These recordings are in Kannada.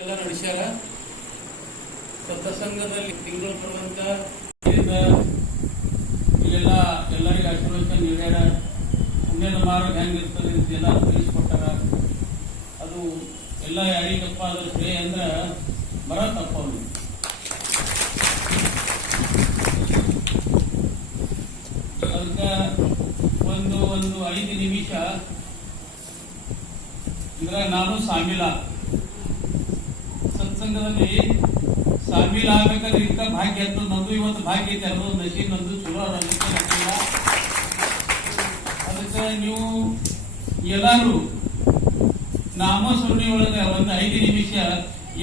ಎಲ್ಲ ನಡೆಸ್ಯಾರ. ಸತ್ಸಂಗದಲ್ಲಿ ತಿಂಗಳು ಬರುವಂತ ಇಲ್ಲೆಲ್ಲ ಎಲ್ಲರಿಗೂ ಆಶೀರ್ವಚನ ನೀಡ್ಯಾರ. ಪುಣ್ಯದ ಮಾರ್ಗ ಹೆಂಗಿರ್ತದೆ ಅಂತೆಲ್ಲ ತಿಳಿಸ್ಕೊಟ್ಟಾರ. ಅದು ಎಲ್ಲ ಯಾರಿಗಪ್ಪ ಅದ್ರ ಶ್ರೇಯ ಅಂದ್ರ ಬರ ತಪ್ಪವ್ರು. ಅದಕ್ಕೆ ಒಂದು 5 ನಿಮಿಷ ಇದ್ರ ನಾನು ಸಾಮಿಲ ಸತ್ಸಂಗದಲ್ಲಿ ಸಾಮಿಲ್ ಆಗ್ಬೇಕಾದ್ರೆ ಇಂಥ ಭಾಗ್ಯ ಅಂತ ನಂದು ಇವತ್ತು ಭಾಗ್ಯ ಐತೆ ಅನ್ನೋದು ನಶೀಬ್ ನಂದು ಚಲೋ ಅದಕ್ಕೆ ನೀವು ಎಲ್ಲಾರು ನಾಮಸ್ಮರಣೆ ಒಳಗೆ ಒಂದು 5 ನಿಮಿಷ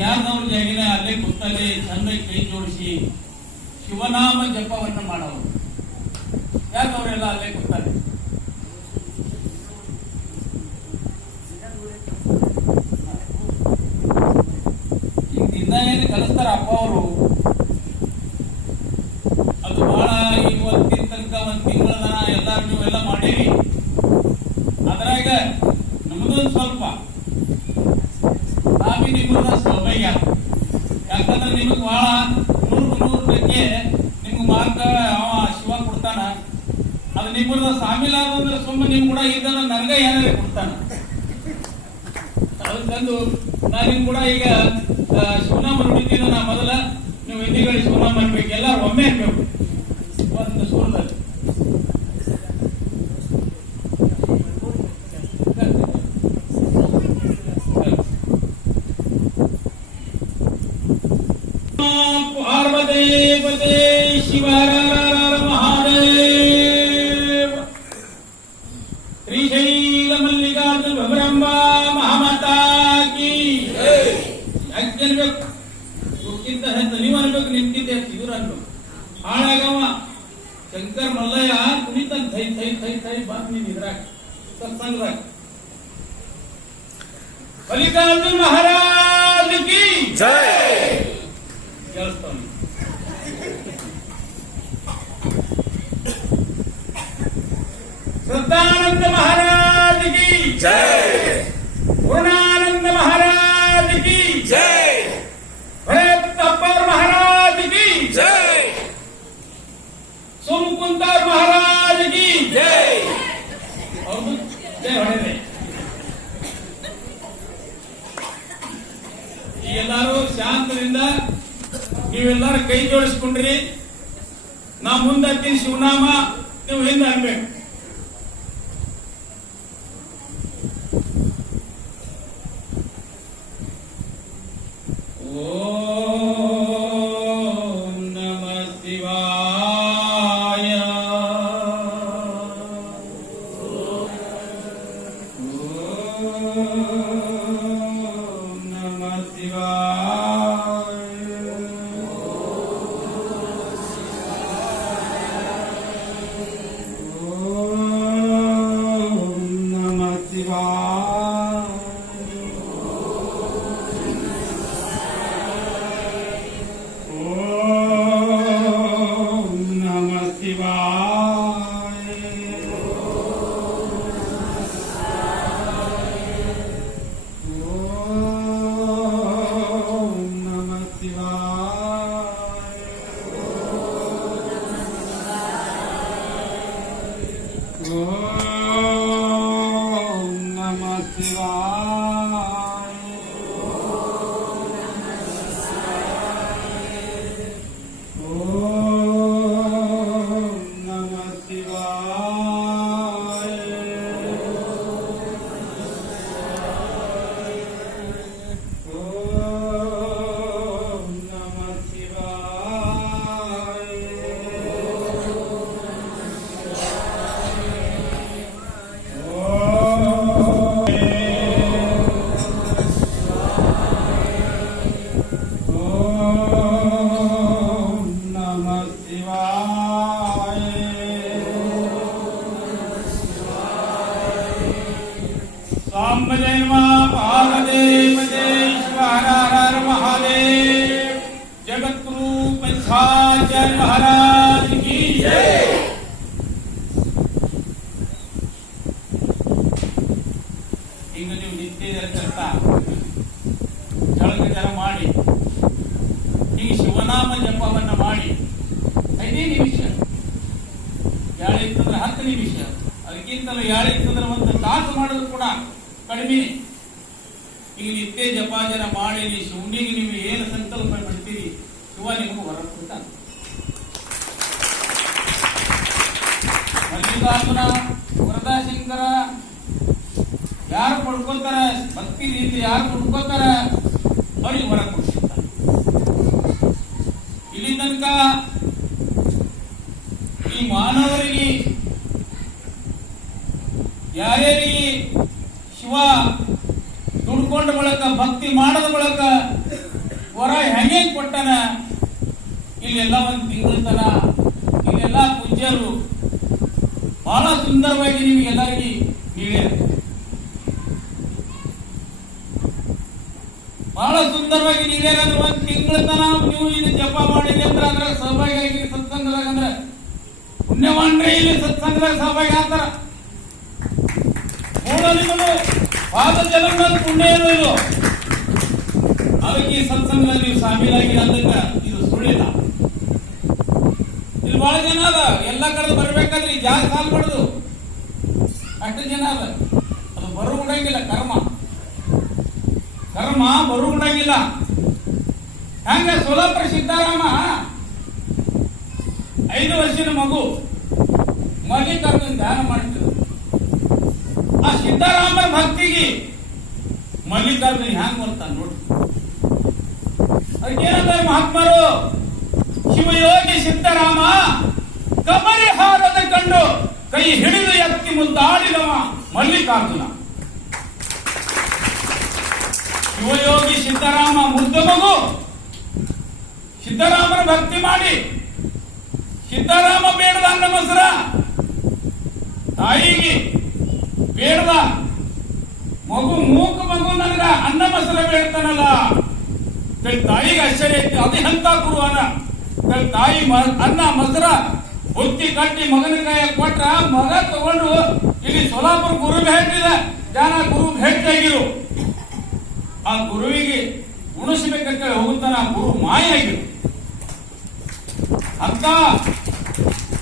ಯಾರದವ್ರ ಜಾಗಿನ ಅಲ್ಲೇ ಕೂತಲ್ಲೇ ಚಂದಾಗಿ ಕೈ ಜೋಡಿಸಿ ಶಿವನಾಮ ಜಪವನ್ನ ಮಾಡೋರು. ಯಾರದವರೆಲ್ಲ ಅಲ್ಲೇ ಕೂತಾರೆ. ಈಗ ದಿನ ಏನು ಕಲಿಸ್ತಾರ ಅಪ್ಪ ಅವರು, ಅದು ಬಹಳ ಇವತ್ತಿನ ತನಕ 1 ತಿಂಗಳ ದನ ಎಲ್ಲಾರು ನೀವೆಲ್ಲ ಮಾಡೀವಿ. ಅದ್ರಾಗ ನಮ್ದೊಂದು ಸ್ವಲ್ಪ ನಾವೇ ನಿಮ್ಮನ್ನ ಸೌಭಾಗ್ಯ. ಯಾಕಂದ್ರೆ ನಿಮಗ್ ಬಹಳ 100% ನಿಮ್ಗೆ ಮಾರ್ಗ ಅವ ಶಿವ ಕೊಡ್ತಾನ. ಅದು ನಿಮ್ಮದ ಸಾಮಿಲಾದ್ರೆ ಸುಮ್ಮನೆ ನಿಮ್ ಕೂಡ ಇದನ್ನ ನನಗ ಏನಾರ ಕೊಡ್ತಾನ. ಅದಕ್ಕಂದು ನಾನು ನಿಮ್ ಕೂಡ ಈಗ ಶಿವನಾಮ ನುಡಿತೀನಿ. ನಾ ಮೊದಲ ನೀವು ಹಿಂದಿಗಳು ಶಿವನಾಮ ಮಾಡ್ಬೇಕು, ಎಲ್ಲಾರು ಒಮ್ಮೆ ಇರ್ಬೇಕು ಒಂದು ಸ್ಕೂಲ್ದಲ್ಲಿ. ಪಾರ್ವದೇವತೆ ಶಿವ ಮಹಾದೇವ ಶ್ರೀಶೈಲ ಮಲ್ಲಿಕಾರ್ಜುನ ಭ್ರಮಾ ಮಹಾಮಾತಾ ಕಿ ಯಾಕೆ ಅನ್ಬೇಕು? ಇವಕ್ಕಿಂತ ಹೆಚ್ಚು ನೀವು ಅನ್ಬೇಕು, ನಿಮ್ಗಿಂತ ಹೆಚ್ಚು ಇವ್ರು ಅನ್ಬೇಕು. ಹಾಳಾಗವ ಶಂಕರ್ ಮಲ್ಲಯ್ಯ ಕುಣಿತ ಥೈ ಥೈ ಥೈ ಥೈ ಬಂದ್ ನೀನ್ ಇದ್ರಾಗ ಸತ್ಸಂಗದಾಗ ಮಲ್ಲಿಕಾರ್ಜುನ ಮಹಾರಾಜ ಕಿ ಜೈ ಕೇಳಿಸ್ತಾವ. श्रद्धानंद महाराज की जय, पूर्णानंद महाराज की जय, भरतप्पर महाराज की जय, सोमकुंदर महाराज की जय. जय ಹೊಡೆದೆ. ಎಲ್ಲರೂ ಶಾಂತದಿಂದ ನೀವೆಲ್ಲರೂ ಕೈ ಜೋಡಿಸ್ಕೊಂಡ್ರಿ. ನಾ ಮುಂದೆ ಹತ್ತೀನಿ ಶಿವನಾಮ, ನೀವು ಹಿಂದೆ ಅನ್ಬೇಕು. ಓಂ ನಮಃ ಶಿವಾಯ. ಓಂ ನಮಃ ಶಿವಾಯ. ಓಂ ನಮಃ ಶಿವಾಯ. जगतगुरु पंचाचार्य महाराज की जय. ಹಿಂಗ ನೀವು ನಿತ್ಯ ಜಳಕ ಜಲ ಶಿವನಾಮ ಜಪವನ್ನ ಮಾಡಿ 5 ನಿಮಿಷ, ಯಾಳೆ ಇತ್ತಂದ್ರೆ 10 ನಿಮಿಷ, ಅದಕ್ಕಿಂತಲೂ ಯಾಳೆ ಇತ್ತಂದ್ರೆ 1 ತಾಸು ಮಾಡೋದು ಕೂಡ ಕಡಿಮೆ. ಈಗ ನಿತ್ಯ ಜಪಾಜನ ಮಾಡಿ ಶಿವನಿಗೆ ನೀವು ಏನು ಸಂಕಲ್ಪ ಮಾಡ್ತೀರಿ, ಶಿವ ನಿಮಗೆ ವರ ಕೊಡ್ತಾನೆ. ಮಲ್ಲಿಕಾರ್ಜುನ, ವರದಾಶಂಕರ ಯಾರು ಪಡ್ಕೋತಾರ, ಭಕ್ತಿ ರೀತಿ ಯಾರು ಪಡ್ಕೋತಾರ ಅವ್ರಿಗೆ ವರ ಕೊಡ್ತಿರ್ತಾನೆ. ಇಲ್ಲಿ ತನಕ ಈ ಮಾನವರಿಗೆ ಯಾರ್ಯಾರಿಗೆ ಶಿವ ದುಡ್ಕೊಂಡ ಬಳಕ, ಭಕ್ತಿ ಮಾಡದ ಬಳಕ ವರ ಹೆಂಗೆ ಕೊಟ್ಟನ, ಇಲ್ಲೆಲ್ಲ 1 ತಿಂಗಳ ತನ ಇಲ್ಲೆಲ್ಲ ಪೂಜ್ಯರು ಬಹಳ ಸುಂದರವಾಗಿ ನಿಮಗೆಲ್ಲರಿಗೆ ನೀಡ್ಯಾರ. ಬಹಳ ಸುಂದರವಾಗಿ ನೀಡ್ಯಾರ. 1 ತಿಂಗಳ ತನ ನೀವು ಇಲ್ಲಿ ಜಪ ಮಾಡಿರಿ ಅಂದ್ರೆ ಅದ್ರ ಸಹಭಾಗಿ ಆಗಿರಿ ಸತ್ಸಂಗದಾಗ, ಅಂದ್ರೆ ಪುಣ್ಯವಾನ್ರೆ ಇಲ್ಲಿ ಸತ್ಸಂಗದಾಗ ಸಹಭಾಗಿ ಆಗ್ತಾರ. ಮೂಲ ನಿಮ್ಮದು ಪಾದ ಜಲದ ಪುಣ್ಯ ಏನು ಇದು, ಅದಕ್ಕೆ ಈ ಸತ್ಸಂಗದಲ್ಲಿ ನೀವು ಶಾಮೀಲಾಗಿ ಅದಕ್ಕೆ ಇದು ಸುಳ್ಳಿಲ್ಲ. ಇಲ್ಲಿ ಬಹಳ ಜನ ಅದ, ಎಲ್ಲ ಕಡೆ ಬರ್ಬೇಕಾದ್ರೆ ಈ ಜಾಗ ಸಾಲ್ ಮಾಡುದು ಅಷ್ಟು ಜನ ಅದ. ಅದು ಬರುಗುಡಂಗಿಲ್ಲ, ಕರ್ಮ ಬರುಗುಡಂಗಿಲ್ಲ. ಹಂಗ ಸೋಲಾಪುರ ಸಿದ್ದಾರಾಮ 5 ವರ್ಷದ ಮಗು ಮಲ್ಲಿಕಾರ್ಜುನ ಧ್ಯಾನ ಮಾಡ್ತಿದ್ರು. ಆ ಸಿದ್ದಾರಾಮನ ಭಕ್ತಿಗೆ ಮಲ್ಲಿಕಾರ್ಜುನ ಹ್ಯಾಂಗ್ ಬರ್ತಾನ ನೋಡಿ. ಅದಕ್ಕೇನಂದ್ರೆ ಮಹಾತ್ಮರು, ಶಿವಯೋಗಿ ಸಿದ್ದರಾಮ ಕಮರಿ ಹಾರದ ಕಂಡು ಕೈ ಹಿಡಿದು ಎತ್ತಿ ಮುದ್ದಾಡಿದವ ಮಲ್ಲಿಕಾರ್ಜುನ. ಶಿವಯೋಗಿ ಸಿದ್ದರಾಮ ಮುದ್ದ ಮಗು, ಸಿದ್ದರಾಮನ ಭಕ್ತಿ ಮಾಡಿ ಸಿದ್ದರಾಮ ಬೇಡದ ಅನ್ನ ಮೊಸರ, ತಾಯಿಗೆ ಬೇಡದ ಮಗು, ಮೂಕ ಮಗು ನನಗ ಅನ್ನ ಮೊಸರ ಬೇಡ್ತಾನಲ್ಲ, ತಾಯಿಗೆ ಆಶ್ಚರ್ಯ ಐತಿ. ಅದು ಎಂತ ಗುರುವನ, ತಾಯಿ ಅನ್ನ ಮೊಸರ ಬುತ್ತಿ ಕಟ್ಟಿ ಮಗನ ಕೈ ಕೊಟ್ರ, ಮಗ ತಗೊಂಡು ಇಲ್ಲಿ ಸೋಲಾಪುರ ಗುರು ಭೇಟಿದ ಜನ ಗುರು ಭೇಟಿಯಾಗಿರು. ಆ ಗುರುವಿಗೆ ಉಣಿಸ್ಬೇಕಂತ ಹೋಗುತ್ತಾನ, ಗುರು ಮಾಯ ಆಗಿರು. ಅಂತ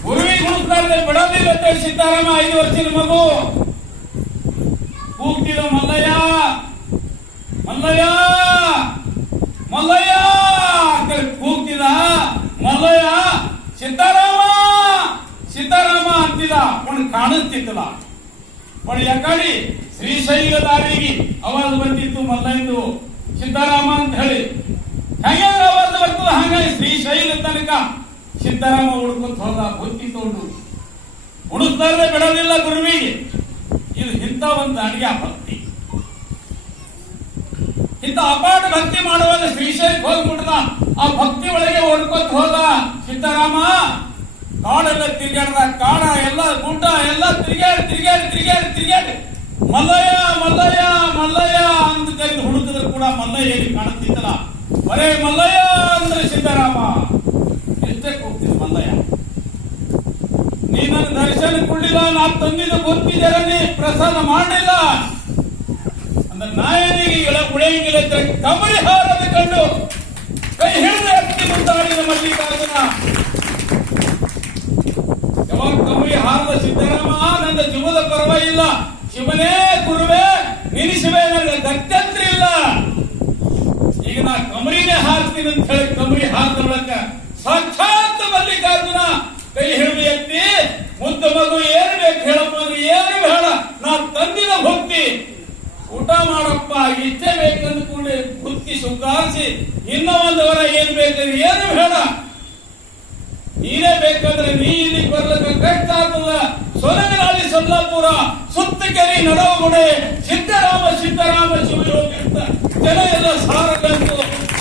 ಗುರುವಿಗೆ ಉಣಿಸ್ತಾರೆ ಬಿಡೋದಿಲ್ಲ ಸಿದ್ದಾರಾಮ. 5 ವರ್ಷದ ಮಗು ಕೂಗ್ತಿದ, ಮಲ್ಲಯ್ಯ ಮಲ್ಲಯ್ಯ ಮಲ್ಲಯ್ಯ ಅಂತ ಕೂಗ್ತಿದ. ಮಲ್ಲಯ್ಯ ಸಿದ್ದಾರಾಮ ಸಿದ್ದಾರಾಮ ಅಂತಿದ. ಅವನು ಕಾಣಿಸ್ತಿತ್ತಲ್ಲ, ಅವನು ಯಾಕಡಿ ಶ್ರೀಶೈಲ ದಾರಿಗೆ ಅವಾಜ್ ಬಂದಿತ್ತು ಮಲ್ಲಯ್ಯಂದು ಸಿದ್ದಾರಾಮ ಅಂತ ಹೇಳಿ. ಹೆಂಗ ಅವಾಜ್ ಬರ್ತದ ಹಂಗಾಗಿ ಶ್ರೀಶೈಲ ತನಕ ಸಿದ್ದಾರಾಮ ಹುಡ್ಕೊಂತ ಹೋದ, ಬುತ್ತಿ ತಗೊಂಡು ಉಣಿಸ್ತಾರೆ ಬಿಡೋದಿಲ್ಲ ಗುರುವಿಗೆ. ಇದು ಇಂಥ ಒಂದು ಅಡಿಗೆ ಭಕ್ತಿ. ಇಂಥ ಅಪಾರ ಭಕ್ತಿ ಮಾಡುವಾಗ ಶ್ರೀಶೈಲಕ್ಕೆ ಹೋಗ್ಬಿಡ್ದ. ಆ ಭಕ್ತಿ ಒಳಗೆ ಓಡ್ಕೊತ ಹೋದ ಸಿದ್ದರಾಮ. ಕಾಡೆಲ್ಲ ತಿರುಗಾಡ್ದ, ಕಾಡ ಎಲ್ಲ ಗುಡ್ಡ ಎಲ್ಲ ತಿರುಗಾಡಿ ಮಲ್ಲಯ್ಯ ಮಲ್ಲಯ್ಯ ಮಲ್ಲಯ್ಯ ಅಂತ ಕರೆದು ಹುಡುಕಿದ್ರು ಕೂಡ ಮಲ್ಲಯ್ಯ ಹೇಳಿ ಕಾಣುತ್ತಿದ್ದಲ್ಲ. ಬರೇ ಮಲ್ಲಯ್ಯ ಅಂದ್ರೆ ಸಿದ್ದರಾಮ ಎಷ್ಟೇ ಕೂಗ್ತಿದ್ರು. ಮಲ್ಲಯ್ಯ ನೀ ನನ್ನ ದರ್ಶನ ಕೊಡ್ಲಿಲ್ಲ, ನಾ ತಂದಿದ್ದು ಗೊತ್ತಿದ್ದಾರೆ, ನೀ ಪ್ರಸಾದ ಮಾಡಲಿಲ್ಲ ಅಂದ್ರೆ ನಾಯನಿಗೆ ಉಳಿಯಂಗಿಲ್ಲ. ಕಮರಿ ಹಾರದ ಕಂಡು ಕೈ ಹಿಡಿದು ಎತ್ತಿ ಮುಂದಾಡಿದ ಮಲ್ಲಿಕಾರ್ಜುನ. ಯಾವಾಗ ಕಮರಿ ಹಾರದ ಸಿದ್ದರಾಮ, ನನ್ನ ಜೀವದ ಪರವಾಗಿಲ್ಲ, ಶಿವನೇ ಗುರುವೇ ನಿನಿಸುವೆ, ನನಗೆ ಗತ್ಯಂತ್ರ ಇಲ್ಲ, ಈಗ ನಾ ಕಮರಿನೇ ಹಾರ್ತೀನಿ ಅಂತ ಹೇಳಿ ಕಮರಿ ಹಾರದ ಮೂಲಕ ಸಾಕ್ಷಾತ್ ಮಲ್ಲಿಕಾರ್ಜುನ ಕೈ ಹಿಡಿದು ಎತ್ತಿ, ಮುದ್ದ ಮಗು ಏನು ಬೇಕು ಹೇಳಪ್ಪ ಅಂದ್ರೆ ಏನು ಬೇಡ, ನಾ ತಂದಿನ ಭಕ್ತಿ ಊಟ ಮಾಡಪ್ಪ, ಇಷ್ಟೇ ಬೇಕಂದ ಕೂಡ ಬುತ್ತಿ ಸುಧಾರಿಸಿ ಇನ್ನೂ 1 ವರ ಏನ್ ಬೇಕಂದ್ರೆ ಏನು ಬೇಡ, ನೀನೇ ಬೇಕಂದ್ರೆ ನೀ ಇಲ್ಲಿ ಬರ್ಲಕ್ಕ ಕಷ್ಟ ಆಗ್ತದ. ಸೊಲಗನಾಳಿ ಸೊಲ್ಲಾಪುರ ಸುತ್ತಕೆರೆ ನಡವಗುಡೆ ಸಿದ್ದರಾಮ ಸಿದ್ದರಾಮ ಶಿವಯೋಗಿ ಅಂತ ಜನ ಎಲ್ಲ ಸಾರಗಂತು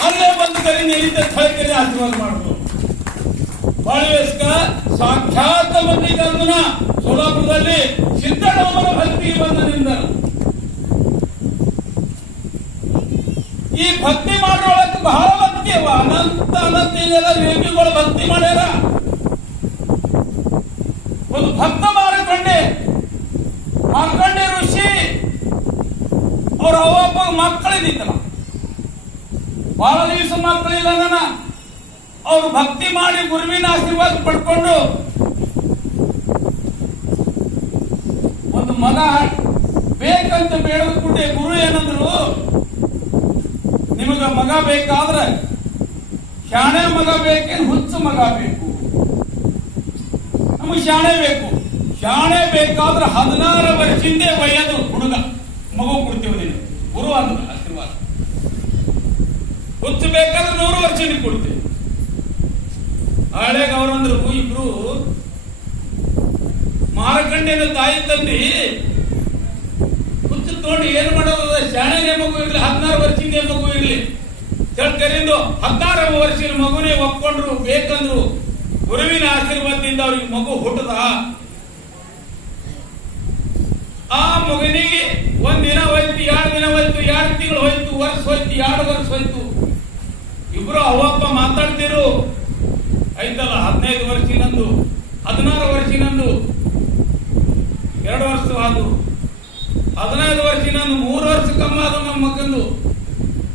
ಅಲ್ಲೇ ಬಂದು ಕರಿ ನಿಂತ ಥಳಕರಿ ಆಶೀರ್ವಾದ ಮಾಡುದು. ಬಾಳವೇಸ್ಕ ಸಾಕ್ಷಾತ್ ಮಲ್ಲಿಕಾರ್ಜುನ ಸೋಲಾಪುರದಲ್ಲಿ ಸಿದ್ದರಾಮನ ಭಕ್ತಿಗೆ ಬಂದ ನಿಂದರು. ಈ ಭಕ್ತಿ ಮಾಡೋಳಕ್ಕೆ ಬಹಳ ಭಕ್ತಿ ಅವ, ಅನಂತ ಅನಂತ ಇದೆಲ್ಲ ಯೋಗಿಗಳು ಭಕ್ತಿ ಮಾಡ್ಯಾರ. ಒಂದು ಭಕ್ತ ಮಾರ್ಕಂಡೆ ಋಷಿ ಅವ್ರ ಅವಪ್ಪ ಮಕ್ಕಳಿದ್ದಿತ್ತಲ್ಲ, ಬಹಳ ದಿವಸ ಮಕ್ಕಳಿಲ್ಲ. ಅವರು ಭಕ್ತಿ ಮಾಡಿ ಗುರುವಿನ ಆಶೀರ್ವಾದ ಪಡ್ಕೊಂಡು ಒಂದು ಮಗ ಬೇಕಂತ ಬೇಡದ ಕೂಡಲೇ ಗುರು ಏನಂದ್ರು, ನಿಮಗ ಮಗ ಬೇಕಾದ್ರೆ ಶಾಣೆ ಮಗ ಬೇಕೇನು ಹುಚ್ಚು ಮಗ ಬೇಕು? ನಮಗೆ ಶಾಣೆ ಬೇಕು. ಶಾಣೆ ಬೇಕಾದ್ರೆ 16 ವರ್ಷದಿಂದ ವಯದು ಹುಡುಗ ಮಗು ಕೊಡ್ತೀವಿ ನೀನು ಗುರು ಅಂತ ಆಶೀರ್ವಾದ. ಹುಚ್ಚು ಬೇಕಾದ್ರೆ 100 ವರ್ಷದಿಂದ ಕೊಡ್ತೀವಿ. ಹಳೆಗ ಅವರಂದ್ರು ಇಬ್ರು ಮಾರಕಂಡಿನ ತಾಯಿ ತಂದಿ ಹುಚ್ಚು ತೋಡಿ ಏನ್ ಮಾಡೋದ, ಶಾಣೆನೇ ಮಗು ಇರ್ಲಿ 16 ವರ್ಷದಿಂದ ಮಗು ಇರ್ಲಿ ಕರೆದು 16 ವರ್ಷದ ಮಗುನೇ ಒಪ್ಕೊಂಡ್ರು. ಬೇಕಂದ್ರು ಗುರುವಿನ ಆಶೀರ್ವಾದದಿಂದ ಅವ್ರಿಗೆ ಮಗು ಹುಟ್ಟದ. ಆ ಮಗನಿಗೆ 1 ದಿನ ಹೋಯ್ತು, 2 ದಿನ ಹೋಯ್ತು, 2 ತಿಂಗಳು ಹೋಯ್ತು, ವರ್ಷ ಹೋಯ್ತು, 2 ವರ್ಷ ಹೋಯ್ತು. ಇಬ್ರು ಅವಪ್ಪ ಮಾತಾಡ್ತಿರು. ಆಯ್ತಲ್ಲ 15 ವರ್ಷಿನಂದು 16 ವರ್ಷಿನಂದು 2 ವರ್ಷ ಆದ್ರು, 15 ವರ್ಷಿನಂದು 3 ವರ್ಷ ಕಮ್ಮ ಅದು ನಮ್ಮ ಮಗಂದು.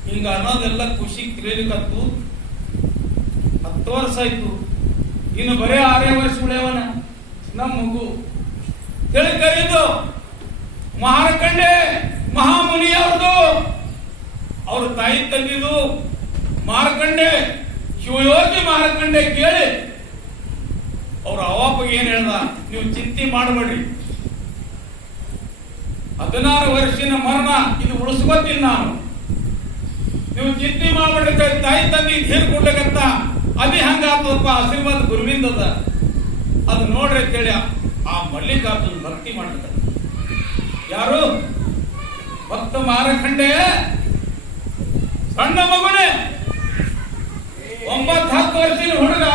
ಹಿಂಗ ಅನ್ನೋದೆಲ್ಲ ಖುಷಿ ಕ್ರಿಯಲಿಕತ್ತು. 10 ವರ್ಷ ಆಯ್ತು, ಇನ್ನು ಬರೇ 6 ವರ್ಷ ಉಳಿಯವನ ನಮ್ಮ ಮಗು. ತಿಳಿ ಕರೀದು ಮಾರಕಂಡೆ ಮಹಾಮುನಿ ಅವ್ರದು, ಅವ್ರ ತಾಯಿ ತಂದಿದ್ದು ಮಾರಕಂಡೆ ಶಿವಯೋಗಿ ಮಾರಕಂಡೆ ಕೇಳಿ ಅವ್ರ ಅವಾಪಗೆ ಏನ್ ಹೇಳ್ದ, ನೀವು ಚಿಂತೆ ಮಾಡಬೇಡ್ರಿ, 16 ವರ್ಷದ ಮರಣ ಇದು ಉಳಿಸ್ಕೊತೀನಿ ನಾನು, ನೀವು ಚಿಂತೆ ಮಾಡಬೇಡ್ರಿ. ತಾಯಿ ತಂದೆ ಹೇರ್ ಕೊಡ್ಲಿಕ್ಕಂತ ಅದೇ ಹಂಗಾತಪ್ಪ ಆಶೀರ್ವಾದ ಗುರುವಿಂದದ. ಅದು ನೋಡ್ರಿ ಅಂತೇಳಿ ಆ ಮಲ್ಲಿಕಾರ್ಜುನ್ ಭಕ್ತಿ ಮಾಡ್ತಾರೆ. ಯಾರು ಭಕ್ತ ಮಾರಕಂಡೆ ಸಣ್ಣ ಮಗುನೇ 9-10 ವರ್ಷದ ಹುಡುಗ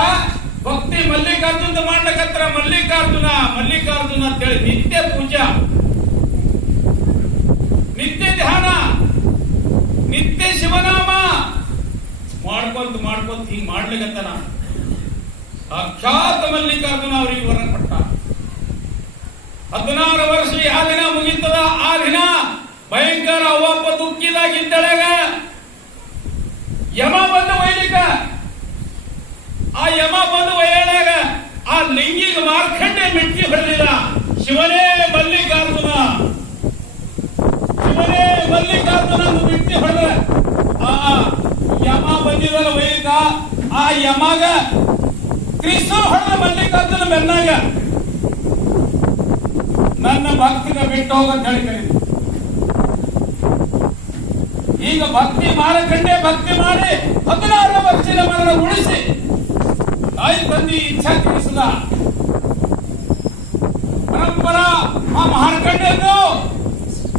ಭಕ್ತಿ ಮಲ್ಲಿಕಾರ್ಜುನ ಮಾಡ್ಲಕತ್ರ. ಮಲ್ಲಿಕಾರ್ಜುನ ಮಲ್ಲಿಕಾರ್ಜುನ ಅಂತೇಳಿ ನಿತ್ಯ ಪೂಜಾ, ನಿತ್ಯ ಧ್ಯಾನ, ನಿತ್ಯ ಶಿವನಾಮ ಮಾಡ್ಕೊಂತ ಮಾಡ್ಕೊಂತ ಹಿಂಗ್ ಮಾಡ್ಲಿಕ್ಕತ್ತನ. ಸಾಕ್ಷಾತ್ ಮಲ್ಲಿಕಾರ್ಜುನ ಅವ್ರಿಗೆ ವರ ಕೊಟ್ಟ. 16 ವರ್ಷ ಯಾವ ದಿನ ಮುಗಿತದ ಆ ದಿನ ಭಯಂಕರ ಅವಪ್ಪ ದುಃಖಿದಾಗಿದ್ದಳಾಗ ಯಮ ಬಂದು ಒಯ್ಲಿಕ್ಕ. ಆ ಯಮ ಬಂದು ಒಯ್ಯಲಾಗ ಆ ಲಿಂಗಿಗೆ ಮಾರ್ಕಂಡೆ ಮೆಟ್ಟಿ ಹೊಡೆದಿಲ್ಲ. ಶಿವನೇ ಮಲ್ಲಿಕಾರ್ಜುನ, ಶಿವನೇ ಮಲ್ಲಿಕಾರ್ಜುನ ಮೆಟ್ಟಿ ಹೊಡೆದ. ಆ ಯಮ ಬಂದಿದಲ್ಲ ಒಯ್ಲಿಕ್ಕ, ಆ ಯಮಗ ತ್ರಿಶೂಲ ಹೊಡೆದ ಮಲ್ಲಿಕಾರ್ಜುನ ಬೆನ್ನಾಗ. ನನ್ನ ಭಕ್ತಿಗ ಬಿಟ್ಟು ಹೋಗಂತ ಹೇಳಿ ಕರೀತು. ಈಗ ಭಕ್ತಿ ಮಾರಕಂಡೆ ಭಕ್ತಿ ಮಾಡಿ 16 ವರ್ಷದ ಮರಣ ಉಳಿಸಿ ತಾಯಿ ತಂದೆ ಇಚ್ಛಾ ತಿಳಿಸಿದ. ಪರಂಪರಾ ಆ ಮಾರಕಂಡೆಯನ್ನು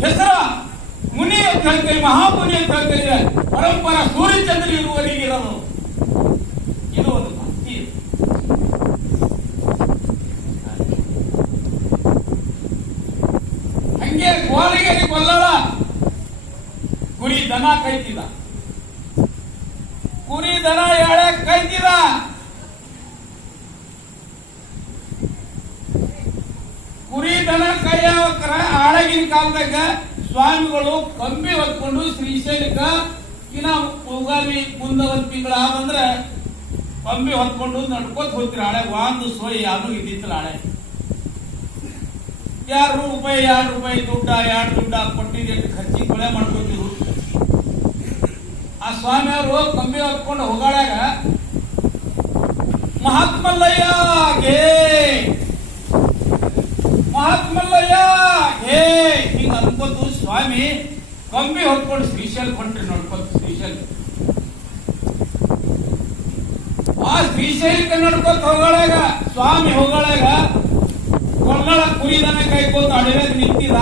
ಹೆಸರ ಮುನಿ ಅಂತ ಹೇಳ್ತಾರೆ, ಮಹಾಮುನಿ ಅಂತ ಹೇಳ್ತಾರೆ. ಪರಂಪರಾ ಸೂರ್ಯಚಂದ್ರ ಇರುವವರೆಗೆ ಇರೋದು. ಇದು ಒಂದು ಭಕ್ತಿ. ಹಂಗೆ ಗೋಲಿಗೆ ಕೊಲ್ಲಳ ಕುರಿ ದನ ಕೈತಿದ, ಕುರಿ ದನ ಎಳಕ್ ಕೈತಿದ. ಕುರಿ ದನ ಕೈಯಾವಕ್ರ ಆಳಗಿನ ಕಾಲದಾಗ ಸ್ವಾಮಿಗಳು ಕಂಬಿ ಹೊತ್ಕೊಂಡು ಶ್ರೀಶೈಲಕ್ಕ ಇನ್ನ ಉಗಾದಿ ಮುಂದೆ 1 ತಿಂಗಳ ಆದಂದ್ರೆ ಕಂಬಿ ಹೊತ್ಕೊಂಡು ನಡ್ಕೋತ ಹೋಗ್ತಿರ. ಹಳೆ ಒಂದು ಸೋಯಿ ಯಾರು ಇದ್ದಿತ್ತಲ್ಲ. ಹಳೆ ₹2 ದುಡ್ಡ 2 ದುಡ್ಡ ಕೊಟ್ಟಿದ್ದೆ ಖರ್ಚಿಗೆ ಕೊಳೆ ಮಾಡ್ಕೊತಿರು. ಆ ಸ್ವಾಮಿ ಅವರು ಕಂಬಿ ಹೊತ್ಕೊಂಡು ಹೋಗಾಳಾಗ ಮಹಾತ್ಮಲ್ಲಯ್ಯ ಘೇ ಮಹಾತ್ಮಲ್ಲಯ್ಯ ಘೇ ಹಿಂಗ ಅನ್ಕೋತು ಸ್ವಾಮಿ ಕಂಬಿ ಹೊತ್ಕೊಂಡು ಶ್ರೀಶೈಲ ಹೊಂಟ್ರಿ. ನೋಡ್ಕೋತ ಶ್ರೀಶೈಲ ಆ ಶ್ರೀಶೈಲಕ್ಕೆ ನಡ್ಕೋತ ಹೋಗಾಳಾಗ ಸ್ವಾಮಿ ಹೋಗಾಳಾಗ ಕೊಳ್ಳಳ ಕುರಿದನ ಕೈಕೋತ ಅಡವ್ಯಾಗ ನಿಂತಿದ.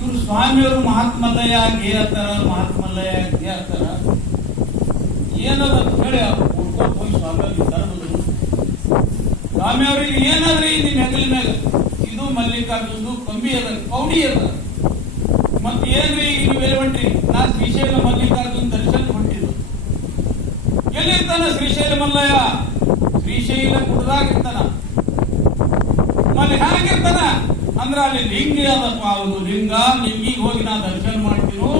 ಇವ್ರು ಸ್ವಾಮಿಯವರು ಮಹಾತ್ಮಲ್ಲಯ್ಯ ಘೇ ಹತ್ತಾರ, ಮಹಾತ್ಮಲ್ಲಯ್ಯ ಘೇ ಹತ್ತಾರ. ಏನದ ಅಂತ ಹೇಳಿ ಹುಡ್ಕೋತ ಹೋಗಿ ಸ್ವಾಮಿಯವ್ರಿಗೆ ತರಬಹುದು. ಸ್ವಾಮಿಯವ್ರಿಗೆ ಏನಾದ್ರಿ ನಿಮ್ ಹೆಗಲ ಮ್ಯಾಗ ಇದು ಮಲ್ಲಿಕಾರ್ಜುನ ಕಂಬಿ ಅದ, ಕೌಡಿ ಅದ, ಮತ್ ಏನ್ರಿ ಈಗ ಬೇರೆ ಹೊಂಟ್ರಿ? ನಾ ಶ್ರೀಶೈಲ ಮಲ್ಲಿಕಾರ್ಜುನ ದರ್ಶನ ಹೊಂಟಿದ್ದು. ಎಲ್ಲಿರ್ತಾನ ಶ್ರೀಶೈಲ ಮಲ್ಲಯ್ಯ? ಶ್ರೀಶೈಲ ಗುಡ್ಡದಾಗಿರ್ತಾನ. ಅಲ್ಲಿ ಹೇಗಿರ್ತಾನ ಅಂದ್ರ ಅಲ್ಲಿ ಲಿಂಗ ಅದಪ್ಪ. ಅವನು ಲಿಂಗಿಗೆ ಹೋಗಿ ನಾ ದರ್ಶನ ಮಾಡ್ತೀನೋ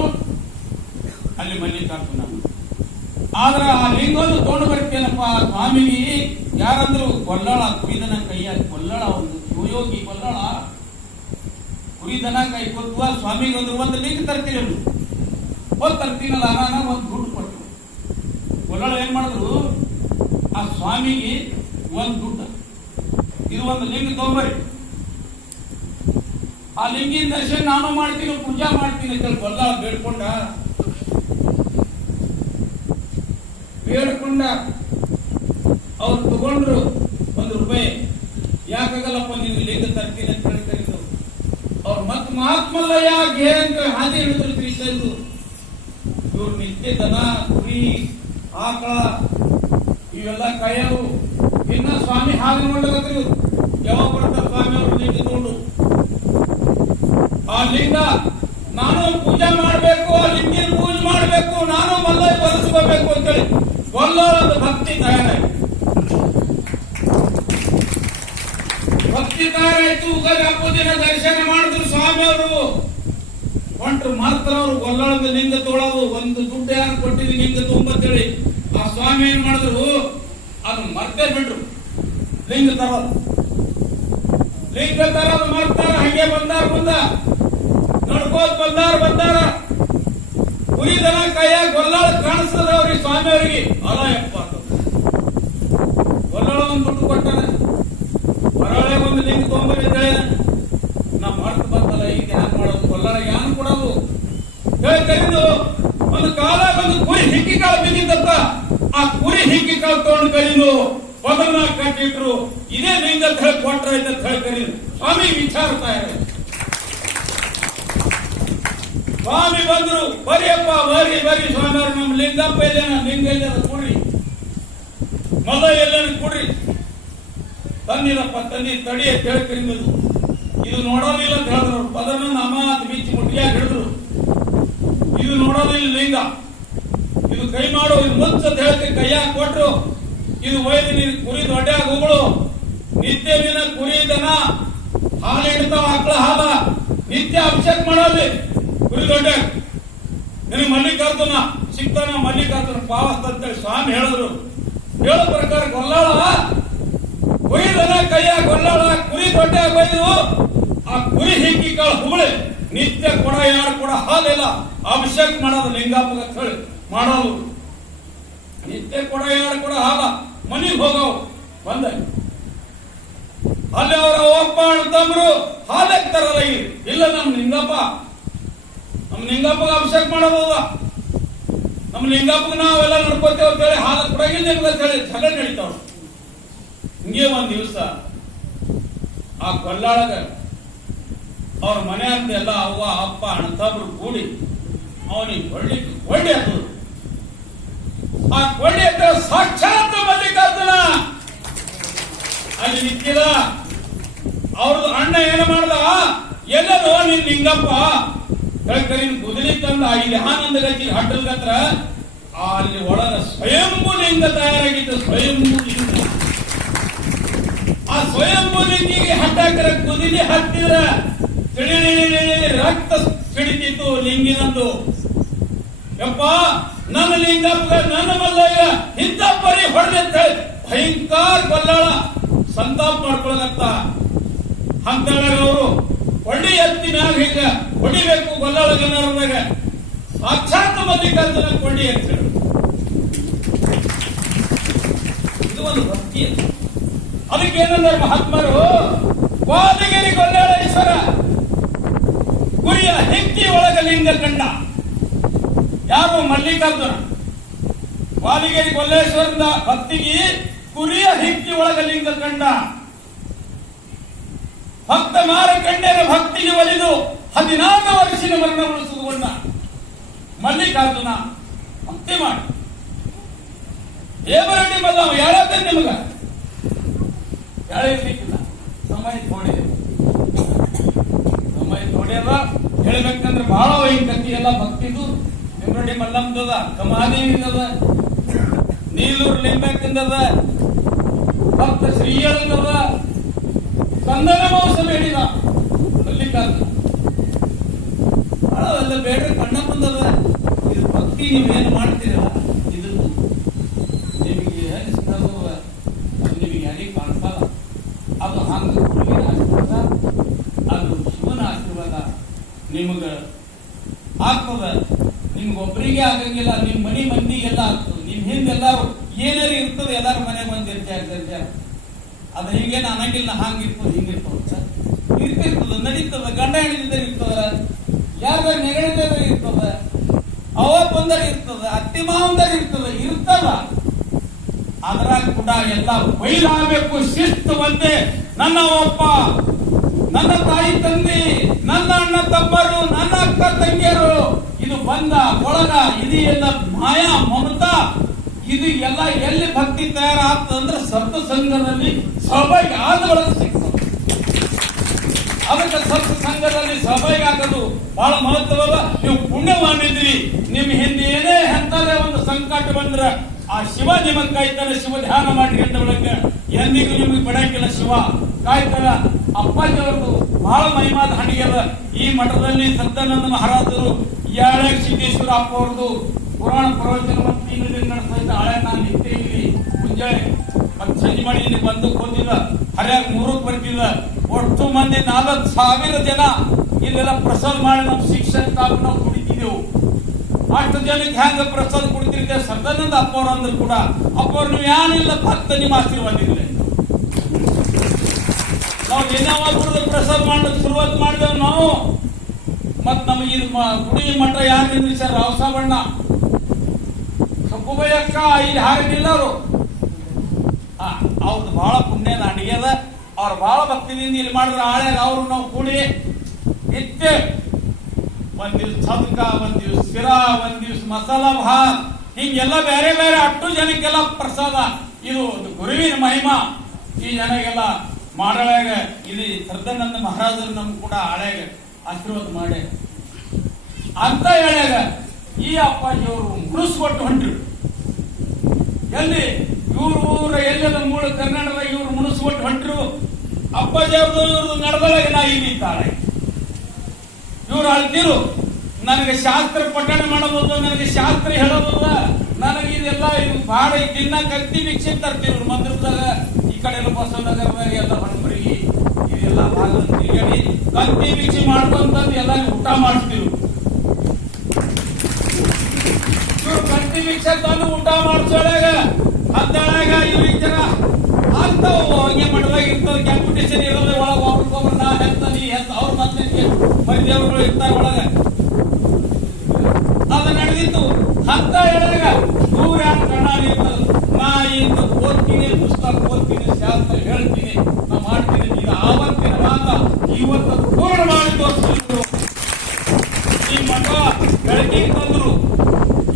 ಅಲ್ಲಿ ಮಲ್ಲಿಕಾರ್ಜುನ. ಆದ್ರ ಆ ಲಿಂಗವನ್ನು ತೊಗೊಂಡು ಬರ್ತೇನಪ್ಪ ಸ್ವಾಮಿಗೆ. ಯಾರಂದ್ರು ಕೊಲ್ಲಳ ಕುರಿದನ ಕೈಯಾಗ ಕೊಲ್ಲಳ, ಒಂದು ಶಿವಯೋಗಿ ಕೊಲ್ಲಳ ಕುರಿದನ ಕೈ ಕೊತ್ತುವ ಸ್ವಾಮಿಗೆ ಒಂದು ಲಿಂಗ ತರ್ತೀರಿ ಹೋದ್ ತರ್ತೀನಲ್ಲ ನಾನು ಒಂದು ದುಡ್ಡು ಕೊಟ್ಟರು. ಕೊಲ್ಲಳ ಏನ್ ಮಾಡಿದ್ರು, ಆ ಸ್ವಾಮಿಗೆ ಒಂದು ದುಡ್ಡು, ಇದು ಒಂದು ಲಿಂಗ ತಗೊಂಬರಿ, ಆ ಲಿಂಗಿನ ದರ್ಶನ ನಾನು ಮಾಡ್ತೀನಿ, ಪೂಜಾ ಮಾಡ್ತೀನಿ ಅಂತ ಕೊಲ್ಲಳ ಬೇಡ್ಕೊಂಡ ಅವ್ರು ತಗೊಂಡ್ರು ₹1. ಯಾಕಾಗಲ್ಲಪ್ಪ ನೀವು ಲಿಂಗ ತರ್ತೀನಿ ಅಂತ ಹೇಳಿ ಕರೀತು. ಅವ್ರು ಮತ್ ಮಹಾತ್ಮಲ್ಲಯ್ಯ ಗೇರಂಗ ಹಾದಿ ಹಿಡಿದ್ರು ಶ್ರೀಶೈಲು. ಇವ್ರು ನಿತ್ಯ ದನ ಕುರಿ ಆಕಳ ಇವೆಲ್ಲ ಕಾಯವು. ಇನ್ನ ಸ್ವಾಮಿ ಹಾದಿ ನೋಡ್ಲಕತ್ರಿ, ಯಾವಾಗ ಬರ್ತಾರೆ ಸ್ವಾಮಿ ಅವರು ಲಿಂಗ ತಗೊಂಡು. ಆ ಲಿಂಗ ನಾನು ಪೂಜೆ ಮಾಡ್ಬೇಕು, ಆ ಲಿಂಗಿನ ಪೂಜೆ ಮಾಡ್ಬೇಕು, ನಾನು ಮಲ್ಲಯ್ಯ ಬರೆಸ್ಕೋಬೇಕು ಅಂತೇಳಿ ಕೊಲ್ಲದ ಭಕ್ತಿ ತಯಾರಾಯ್ತು. ಭಕ್ತಿ ತಯಾರಾಯ್ತು. ಉಗಾದಿ ಹಬ್ಬದ ದಿನ ದರ್ಶನ ಮಾಡಿದ್ರು ಸ್ವಾಮಿ ಅವರು. ಹೊಂಟ್ರು ಮಾತ್ರ ಅವರು ಕೊಲ್ಲಳದ ಲಿಂಗ ತೊಳೋದು. ಒಂದು ದುಡ್ಡು ಯಾರು ಕೊಟ್ಟಿದ್ದು ಲಿಂಗ ತುಂಬಂತೇಳಿ ಆ ಸ್ವಾಮಿ ಏನ್ ಮಾಡಿದ್ರು, ಅದನ್ನ ಮರ್ತೇ ಬಿಟ್ರು. ಲಿಂಗ ತರೋದು ಮರ್ತಾರ. ಹಂಗೆ ಬಂದಾರ, ಮುಂದ ನಡ್ಕೋತ್ ಬಂದಾರ. ಕುರಿದನ ಕೈಯಾಗ ಗೊಲ್ಲಾಳ ಕಾಣಿಸ್ತದ ಅವ್ರಿಗೆ, ಸ್ವಾಮಿ ಅವರಿಗೆ. ಅಲ್ಲ ಯಪ್ಪ, ಗೊಲ್ಲಾಳ ಒಂದು ದುಡ್ಡು ಕೊಟ್ಟಾನೆ, ಹೊರಳೆ ಒಂದು ಲಿಂಗ ತಗೊಂಬಂದಿದ್ದಾಳೆ. ನಾ ಮರ್ತು ಬಂದಲ್ಲ, ಈಗ ಹ್ಯಾಂಗ ಮಾಡೋದು, ಗೊಲ್ಲಾಳ ಯಾನ್ ಕೊಡೋದು ಹೇಳಿ ಕರೀದು. ಒಂದು ಕಾಲಾಗ ಒಂದು ಕುರಿ ಹಿಕ್ಕಿ ಕಾಳು ಬಿದ್ದಿದ್ದತ್ತ, ಆ ಕುರಿ ಹಿಕ್ಕಿ ಕಾಳು ತಗೊಂಡು ಕರೀದು ಮೊದಲನ್ನ ಕಟ್ಟಿಟ್ರು. ಇದೇ ಲಿಂಗ ಹೇಳಿ ಕೊಟ್ರ ಅಂತ ಹೇಳಿ ಕರೀದು ಸ್ವಾಮಿ ವಿಚಾರತಾ ಇರೋದು. ಸ್ವಾಮಿ ಬಂದ್ರು, ಬರಿಯಪ್ಪ ಬರಿ ಸ್ವಾಮಿ ಅವ್ರು, ನಮ್ಮ ಲಿಂಗಪ್ಪ ಎಲ್ಲೇನ, ಲಿಂಗ ಎಲ್ಲೇನ ಕೊಡ್ರಿ, ಮಲ್ಲ ಎಲ್ಲೇನ ಕೊಡ್ರಿ. ತನ್ನಿರಪ್ಪ ತನ್ನಿ ತಡಿ ಅಂತ ಹೇಳಿ ಕರೀದು. ಇದು ನೋಡೋದಿಲ್ಲ ಅಂತ ಹೇಳಿದ್ರು. ಪದನ ನಮಾತ್ ಬಿಚ್ಚಿ ಮುಟ್ಟಿಯಾಗಿ ಹಿಡಿದ್ರು. ಇದು ನೋಡೋದಿಲ್ಲ ಲಿಂಗ, ಇದು ಕೈ ಮಾಡು, ಇದು ಮುಚ್ಚ ಅಂತ ಹೇಳಿ ಕೈಯಾಗ ಕೊಟ್ರು. ಇದು ಒಯ್ದು ನೀನು ಕುರಿ ದೊಡ್ಡಾಗ ಹೋಗಳು. ನಿತ್ಯ ದಿನ ಕುರಿ ದನ ಹಾಲು ಇಡ್ತಾವ, ಆಕಳ ಹಾಲ ನಿತ್ಯ ಅಭಿಷೇಕ ಮಾಡೋದು ಕುರಿ ದೊಡ್ಡ. ನಿನಗೆ ಮಲ್ಲಿಕಾರ್ಜುನ ಸಿಗ್ತಾನ, ಮಲ್ಲಿಕಾರ್ಜುನ ಪಾವಸ್ತ ಅಂತೇಳಿ ಸ್ವಾಮಿ ಹೇಳಿದ್ರು. ಹೇಳೋ ಪ್ರಕಾರ ಗೊಲ್ಲಾಳ ಕುರಿದನ ಕೈಯಾಗ ಗೊಲ್ಲಾಳ ಕುರಿ ದೊಡ್ಡ ಒಯ್ದು ಆ ಕುರಿ ಹಿಕ್ಕಿ ಕಾಳು ಹುಗುಳಿ ನಿತ್ಯ ಕೊಡ ಯಾರು ಕೂಡ ಹಾಲಿಲ್ಲ ಅಭಿಷೇಕ ಮಾಡೋದು ಲಿಂಗಪ್ಪಗ ಅಂತ ಹೇಳಿ ಮಾಡೋದು. ನಿತ್ಯ ಕೊಡ ಯಾರು ಕೂಡ ಹಾಲ ಮನಿಗೆ ಹೋಗವು ಬಂದ. ಅಲ್ಲಿ ಅವರ ಒಪ್ಪ ತಮ್ಮರು ಹಾಲಾಗ್ತಾರಲ್ಲ, ಇಲ್ಲ ನಮ್ಮ ಲಿಂಗಪ್ಪಗ ಅಭಿಷೇಕ ಮಾಡೋದ, ನಮ್ಮ ಲಿಂಗಪ್ಪಗ ನಾವೆಲ್ಲ ನಡ್ಕೋತೇವೆ ಅಂತ ಹೇಳಿ ಹಾಲ ಕೊಡಗಿಲ್ಲ ಅಂತ ಹೇಳಿ ಜಗಳ ನಡೀತಾವ. ಹಿಂಗೆ ಒಂದ್ ದಿವಸ ಆ ಕೊಲ್ಲಾಳಗ ಅವ್ರ ಮನೆ ಅಂತ ಎಲ್ಲ ಅವ್ವ ಅಪ್ಪ ಅಣ್ಣತಮ್ಮರು ಕೂಡಿ ಅವನಿಗೆ ಕೊಳ್ಳಿ ಅದು. ಆ ಕೊಳ್ಳಿ ಅಂತ ಸಾಕ್ಷಾತ್ ಮಲ್ಲಿಕಾರ್ಜುನ ಅಲ್ಲಿ ನಿಂತಿದ. ಅವ್ರದ್ದು ಅಣ್ಣ ಏನು ಮಾಡ್ದ, ಎಲ್ಲದೋ ನಿನ್ ಲಿಂಗಪ್ಪ ಕರೀನ್ ಕುದುರೆ ತಂದ ಇಲ್ಲಿ ಆನಂದ ಗಜ್ಜಿ ಹಟ್ಟಲ್ ಹತ್ರ ಅಲ್ಲಿ ಒಳಗ ಸ್ವಯಂಭೂ ಲಿಂಗ ತಯಾರಾಗಿತ್ತು. ಸ್ವಯಂಭೂ ಲಿಂಗ, ಆ ಸ್ವಯಂಭೂ ಲಿಂಗಿಗೆ ಹಟ್ಟಾಕರ ಕುದಿಲಿ ಹತ್ತಿದ್ರ ತಿಳಿ ರಕ್ತ ಸಿಡಿತಿತ್ತು ಲಿಂಗಿನಂದು. ಯಪ್ಪ ನನ್ನ ಲಿಂಗಪ್ಪ ನನ್ನ ಮಲ್ಲಯ್ಯ ಇಂಥ ಪರಿ ಹೊಡೆದ ಭಯಂಕರ ಕೊಲ್ಲಾಳ ಸಂತಾಪ ಮಾಡ್ಕೊಳಕತ್ತ. ಅಂತೇಳಾಗ ಅವರು ಹೊಡಿ ಎತ್ತಿ ಮ್ಯಾಗ ಹಿಂಗ ಹೊಡಿಬೇಕು ಗೊಲ್ಲಾಳಗನಾರದಾಗ ಸಾಕ್ಷಾತ್ ಮಲ್ಲಿಕಾರ್ಜುನ ಕೊಂಡಿ ಅಂತ ಹೇಳಿ. ಇದು ಒಂದು ಭಕ್ತಿ. ಅದಕ್ಕೆ ಏನಂದ್ರೆ ಮಹಾತ್ಮರು, ವಾದಗಿರಿ ಗೊಲ್ಲಾಳೇಶ್ವರ ಗುರಿಯ ಹೆಕ್ಕಿ ಒಳಗ ಲಿಂಗ ಕಂಡ ಯಾರು ಮಲ್ಲಿಕಾರ್ಜುನ. ವಾದಗಿರಿ ಗೊಲ್ಲೇಶ್ವರದ ಭಕ್ತಿಗೆ ಕುರಿಯ ಹಿಕ್ಕಿ ಒಳಗ ಲಿಂಗ ಕಂಡ. ಭಕ್ತ ಮಾರಕಂಡನ ಭಕ್ತಿಗೆ ಒಲಿದು 14 ವರ್ಷದ ಮರಣಗೊಳಿಸಿಕೊಂಡ ಮಲ್ಲಿಕಾರ್ಜುನ ಭಕ್ತಿ ಮಾಡಿ ಏಬರಡ್ಡಿ ಮಲ್ಲ ಯಾರತ್ತೆ ನಿಮಗ ಯಾಳಿರ್ಲಿಕ್ಕಿಲ್ಲ. ಸಮಯ ತೋಡಿಯಲ್ಲ ಹೇಳ್ಬೇಕಂದ್ರೆ ಬಹಳ ವೈಕತಿ ಎಲ್ಲ ಭಕ್ತಿದು. ಎಬರಡ್ಡಿ ಮಲ್ಲಂದದ, ಕಮಾದೇವಿದದ, ನೀಲೂರು ಲಿಂಬೆಕ್ಕಂದದ, ಭಕ್ತ ಶ್ರೀಯಳಂದದ, ಕಂದನ ಮಾಂಸ ಬೇಡಿದ ಮಲ್ಲಿಕಾರ್ಜುನ. ಬಹಳ ಬೇಡ್ರೆ ಕಣ್ಣ ಬಂದದ. ಇದು ಭಕ್ತಿ ನೀವೇನು ಮಾಡ್ತೀರಲ್ಲ ಇದು ಒಬ್ಬರಿಗೆ ಆಗಂಗಿಲ್ಲ, ನಿಮ್ ಮನಿ ಮಂದಿಗೆಲ್ಲ ಆಗ್ತದೆ. ನಿಮ್ ಹಿಂದೆಲ್ಲಾರು ಏನಾರು ಇರ್ತದೆ, ಎಲ್ಲಾರು ಮನೆಗೆ ಬಂದಿರ್ತಾರೆ. ಅದ ಹಿಂಗೇನು ಅನ್ನಂಗಿಲ್ಲ, ಹಂಗಿರ್ತದ ಹಿಂಗಿರ್ತದ ಇರ್ತಿರ್ತದ, ನಡೀತದ. ಗಂಡ ಹೆಣ್ಣಿದ್ರೆ ಇರ್ತದ, ಯಾರ ನೆಗಡಿದ್ರೆ ಇರ್ತದ, ಅವ ಬಂದರೆ ಇರ್ತದ, ಅತ್ತಿ ಮಾವಂದರೆ ಇರ್ತದ. ಅದ್ರಾಗ ಕೂಡ ಎಲ್ಲ ಬೈಲಾಗಬೇಕು, ಶಿಸ್ತು ಒಂದೇ. ನನ್ನ ಒಪ್ಪ, ನನ್ನ ತಾಯಿ ತಂದೆ, ನನ್ನ ಅಣ್ಣ ತಮ್ಮರು, ನನ್ನ ಅಕ್ಕ ತಂಗಿಯರು, ಇದು ಬಂದ ಒಳಗ, ಇದು ಎಲ್ಲ ಮಾಯಾ ಮಮತಾ, ಇದು ಎಲ್ಲ ಎಲ್ಲಿ ಭಕ್ತಿ ತಯಾರಾಗ್ತದಂದ್ರೆ ಸಪ್ತ ಸಂಘದಲ್ಲಿ ಸಭೆಗೆ ಆದ ಒಳಗೆ ಸಿಗ್ತದೆ. ಅದಕ್ಕೆ ಸಪ್ತ ಸಂಘದಲ್ಲಿ ಸಭೆಗೆ ಆಗೋದು ಬಹಳ ಮಹತ್ವದ. ನೀವು ಪುಣ್ಯವಾನಿದ್ರಿ, ನಿಮ್ ಹಿಂದೆ ಏನೇ ಎಂತದೇ ಒಂದು ಸಂಕಟ ಬಂದ್ರೆ ಆ ಶಿವ ನಿಮಗ್ ಕಾಯ್ತಾನೆ. ಶಿವ ಧ್ಯಾನ ಮಾಡಿ ಅಂತ ಒಳಗೆ ಎಂದಿಗೂ ನಿಮಗೆ ಬಿಡಂಗಿಲ್ಲ, ಶಿವ ಕಾಯ್ತಾರ. ಅಪ್ಪಾಜಿ ಅವ್ರದ್ದು ಬಹಳ ಮಹಿಮಾದ ಹಣಿಗೆಲ್ಲ. ಈ ಮಠದಲ್ಲಿ ಸತ್ಯಾನಂದ ಮಹಾರಾಜರು, ಯಾಳೆ ಸಿದ್ದೇಶ್ವರ ಅಪ್ಪ ಅವ್ರದ್ದು ಪುರಾಣ ಪ್ರವಚನ ಮತ್ತು ತಿಂಗಳಿಂದ ನಡೆಸ್ತಾ ಇದ್ದ. ಹಳೆ ನಾನು ನಿತ್ಯ ಇಲ್ಲಿ ಮುಂಜಾನೆ ಮತ್ತೆ ಸಂಜೆ ಮಾಡಿ ಇಲ್ಲಿ ಬಂದು ಹೋದಿಲ್ಲ, ಹರಿಯಾಗಿ 3ಕ್ಕೆ ಬರ್ತಿಲ್ಲ. ಒಟ್ಟು ಮಂದಿ 4,000 ಜನ ಇಲ್ಲೆಲ್ಲ ಪ್ರಸಾದ ಮಾಡಿ ನಮ್ಮ ಶಿಕ್ಷಣ ತಾವು ನಾವು ಕುಡಿತಿದ್ದೆವು. ಅಷ್ಟು ಜನಕ್ಕೆ ಹೆಂಗ ಪ್ರಸಾದ ಕೊಡ್ತಿರ್ತೀವಿ. ಸದಾನಂದ ಅಪ್ಪ ಅವ್ರು ಅಂದ್ರು ಕೂಡ, ಅಪ್ಪ ಅವ್ರು ನೀವು ಏನಿಲ್ಲ ಭಕ್ತ ನಿಮ್ಮ ಆಶೀರ್ವಾದ ಇರಲಿ. ನಾವು ಏನಾವಾಗ್ಬಿಡದ ಪ್ರಸಾದ ಮಾಡಕ್ ಶುರುವಾತ್ ಮಾಡಿದೆವು ನಾವು. ಮತ್ ನಮಗೆ ಗುಡಿ ಮಠ ಯಾರು ನಿಂದ್ರಿಸ್ಯಾರ? ರಾವ್ ಸಾಬಣ್ಣ, ಸಬ್ಬಯ್ಯಕ್ಕ ಇಲ್ಲಿ ಹಾರಿಲ್ಲ ಅವರು. ಅವ್ರದ್ದು ಬಹಳ ಪುಣ್ಯದ ಅಡಿಗೆದ. ಅವ್ರು ಬಹಳ ಭಕ್ತಿದಿಂದ ಇಲ್ಲಿ ಮಾಡಿದ್ರೆ ಆಳ್ಯಾಗ ಅವರು ನಾವು ಕೂಡಿ ನಿತ್ಯ ಒಂದ್ ದಿವ್ಸ ಸದ್ಕ, ಒಂದ್ ದಿವ್ಸ ಶಿರಾ, ಒಂದ್ ದಿವ್ಸ ಮಸಾಲಾ ಭಾತ್, ಹಿಂಗೆಲ್ಲ ಬೇರೆ ಬೇರೆ ಅಷ್ಟು ಜನಕ್ಕೆಲ್ಲ ಪ್ರಸಾದ. ಇದು ಗುರುವಿನ ಮಹಿಮಾ. ಈ ಜನಗೆಲ್ಲ ಮಾಡಾಗ ಇಲ್ಲಿ ಸದಾನಂದ ಮಹಾರಾಜರು ನಮ್ಗೆ ಕೂಡ ಹಳೆಯಾಗ ಆಶೀರ್ವಾದ ಮಾಡಿ ಅಂತ ಹೇಳ್ಯಾಗ ಈ ಅಪ್ಪಾಜಿಯವರು ಮುಳುಸ್ಕೊಟ್ಟು ಹೊಂಟ್ರು. ಎಲ್ಲಿ ಇವ್ರ ಎಲ್ಲೆಲ್ಲ ಮೂಲ ಕರ್ನಾಟಕದಾಗ ಇವ್ರು ಮುಳುಸ್ಕೊಟ್ಟು ಹೊಂಟ್ರು. ಅಪ್ಪಾಜಿ ಅವ್ರದ್ದು ಇವ್ರದ್ದು ನಡೆದೊಳಗೆ ನಾ ಇಲ್ಲಿದ್ದಾಳೆ. ಇವ್ರು ಅಳ್ತಿರು, ನನಗೆ ಶಾಸ್ತ್ರ ಪಠಣ ಮಾಡೋದಿಲ್ಲ, ನನಗೆ ಶಾಸ್ತ್ರ ಹೇಳೋದಿಲ್ಲ, ನನಗೆ ಇದೆಲ್ಲ ಇದು ಬಾಳ ದಿನ ಕತ್ತಿ ಭಿಕ್ಷೆ ತರ್ತಿವ್ರು ಮಂದಿರದಾಗ. ಈ ಕಡೆ ಎಲ್ಲ ಬಸವನಗರದಾಗ ಎಲ್ಲ ಹೊಣಬರಿಗೆ ಇದೆಲ್ಲ ಭಾಗ ತಿರುಗಾಡಿ ಕತ್ತಿ ಭಿಕ್ಷೆ ಮಾಡ್ಕೊಂತಂದು ಎಲ್ಲ ಊಟ ಮಾಡ್ತಿರು. ಇವ್ರು ಕತ್ತಿ ಭಿಕ್ಷೆ ತಂದು ಊಟ ಮಾಡ್ಸೋಳಾಗ ಹತ್ತಾಳಾಗ ಇವ್ರಿಗೆ ಜನ ಆಗ್ತಾವ. ಹಂಗೆ ಮಠದಾಗ ಇರ್ತದ, ಕಾಂಪಿಟೇಷನ್ ಇರೋದ್ರೆ ಒಳಗ ಒಬ್ರಿಗೊಬ್ರು ನಾ ಹೆತ್ತ ನೀ ಹೆತ್ತ ಅವ್ರ ಮತ್ತೆ ಮಧ್ಯವರು ಇರ್ತಾರೆ ಒಳಗ. ಅದು ನಡೆದಿತ್ತು. ಅಂತ ಹೇಳಿದಾಗ ದೂರ ಕಣ ನಾ ಇಂದ ಓದ್ತೀನಿ, ಪುಸ್ತಕ ಓದ್ತೀನಿ, ಶಾಸ್ತ್ರ ಹೇಳ್ತೀನಿ, ನಾ ಮಾಡ್ತೀನಿ. ಇದು ಆವತ್ತಿನ ಮಾತ ಇವತ್ತು ಪೂರ್ಣ ಮಾಡಿ ತೋರಿಸಿದ್ರು. ಈ ಮಠ ಬೆಳಕಿಗೆ ತಂದ್ರು.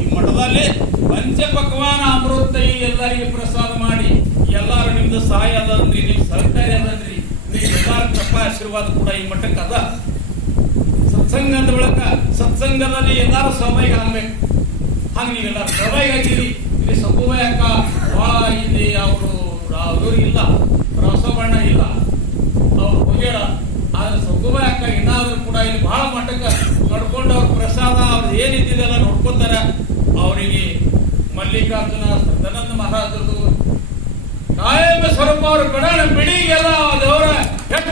ಈ ಮಠದಲ್ಲಿ ಪಂಚಪಕ್ವಾನ ಅಮೃತ ಎಲ್ಲರಿಗೆ ಪ್ರಸಾದ ಮಾಡಿ, ಎಲ್ಲಾರು ನಿಮ್ದು ಸಹಾಯ ಅದನ್ರಿ, ನಿಮ್ ಸಹಕಾರಿ ಅದನ್ರಿ, ಎಲ್ಲಾರ ಕೃಪ ಆಶೀರ್ವಾದ ಕೂಡ ಈ ಮಠಕ್ಕೆ ಅದ. ಸತ್ಸಂಗದ ಒಳಗ ಸತ್ಸಂಗದಲ್ಲಿ ಎಲ್ಲಾರು ಸಭೆಗೆ ಆಗ್ಬೇಕು. ಹಂಗ ನೀವೆಲ್ಲಾರು ಸಭೆಗೆ ಆಗಿರಿ. ಇಲ್ಲಿ ಸಬ್ಬುಬಾಯಿ ಅಕ್ಕ ಬಹಳ ಇಲ್ಲಿ ಅವರು ಇಲ್ಲ, ರಸಬಣ್ಣ ಇಲ್ಲ, ಅವ್ರು ಹೋಗ್ಯಾರ. ಆದ್ರೆ ಸಬ್ಬುಬಾಯಿ ಅಕ್ಕ ಇನ್ನಾದ್ರೂ ಕೂಡ ಇಲ್ಲಿ ಬಹಳ ಮಟ್ಟಕ್ಕೆ ನಡ್ಕೊಂಡು ಅವ್ರ ಪ್ರಸಾದ ಅವ್ರದ್ದು ಏನಿದ್ದೆಲ್ಲ ನೋಡ್ಕೋತಾರ. ಅವರಿಗೆ ಮಲ್ಲಿಕಾರ್ಜುನ ಸದಾನಂದ ಮಹಾರಾಜರದು ಕಾಯಮ ಸ್ವರೂಪ ಅವ್ರ ಕಡಾಣ ಬಿಡಿಗೆಲ್ಲ ದೇವರ ಎಷ್ಟು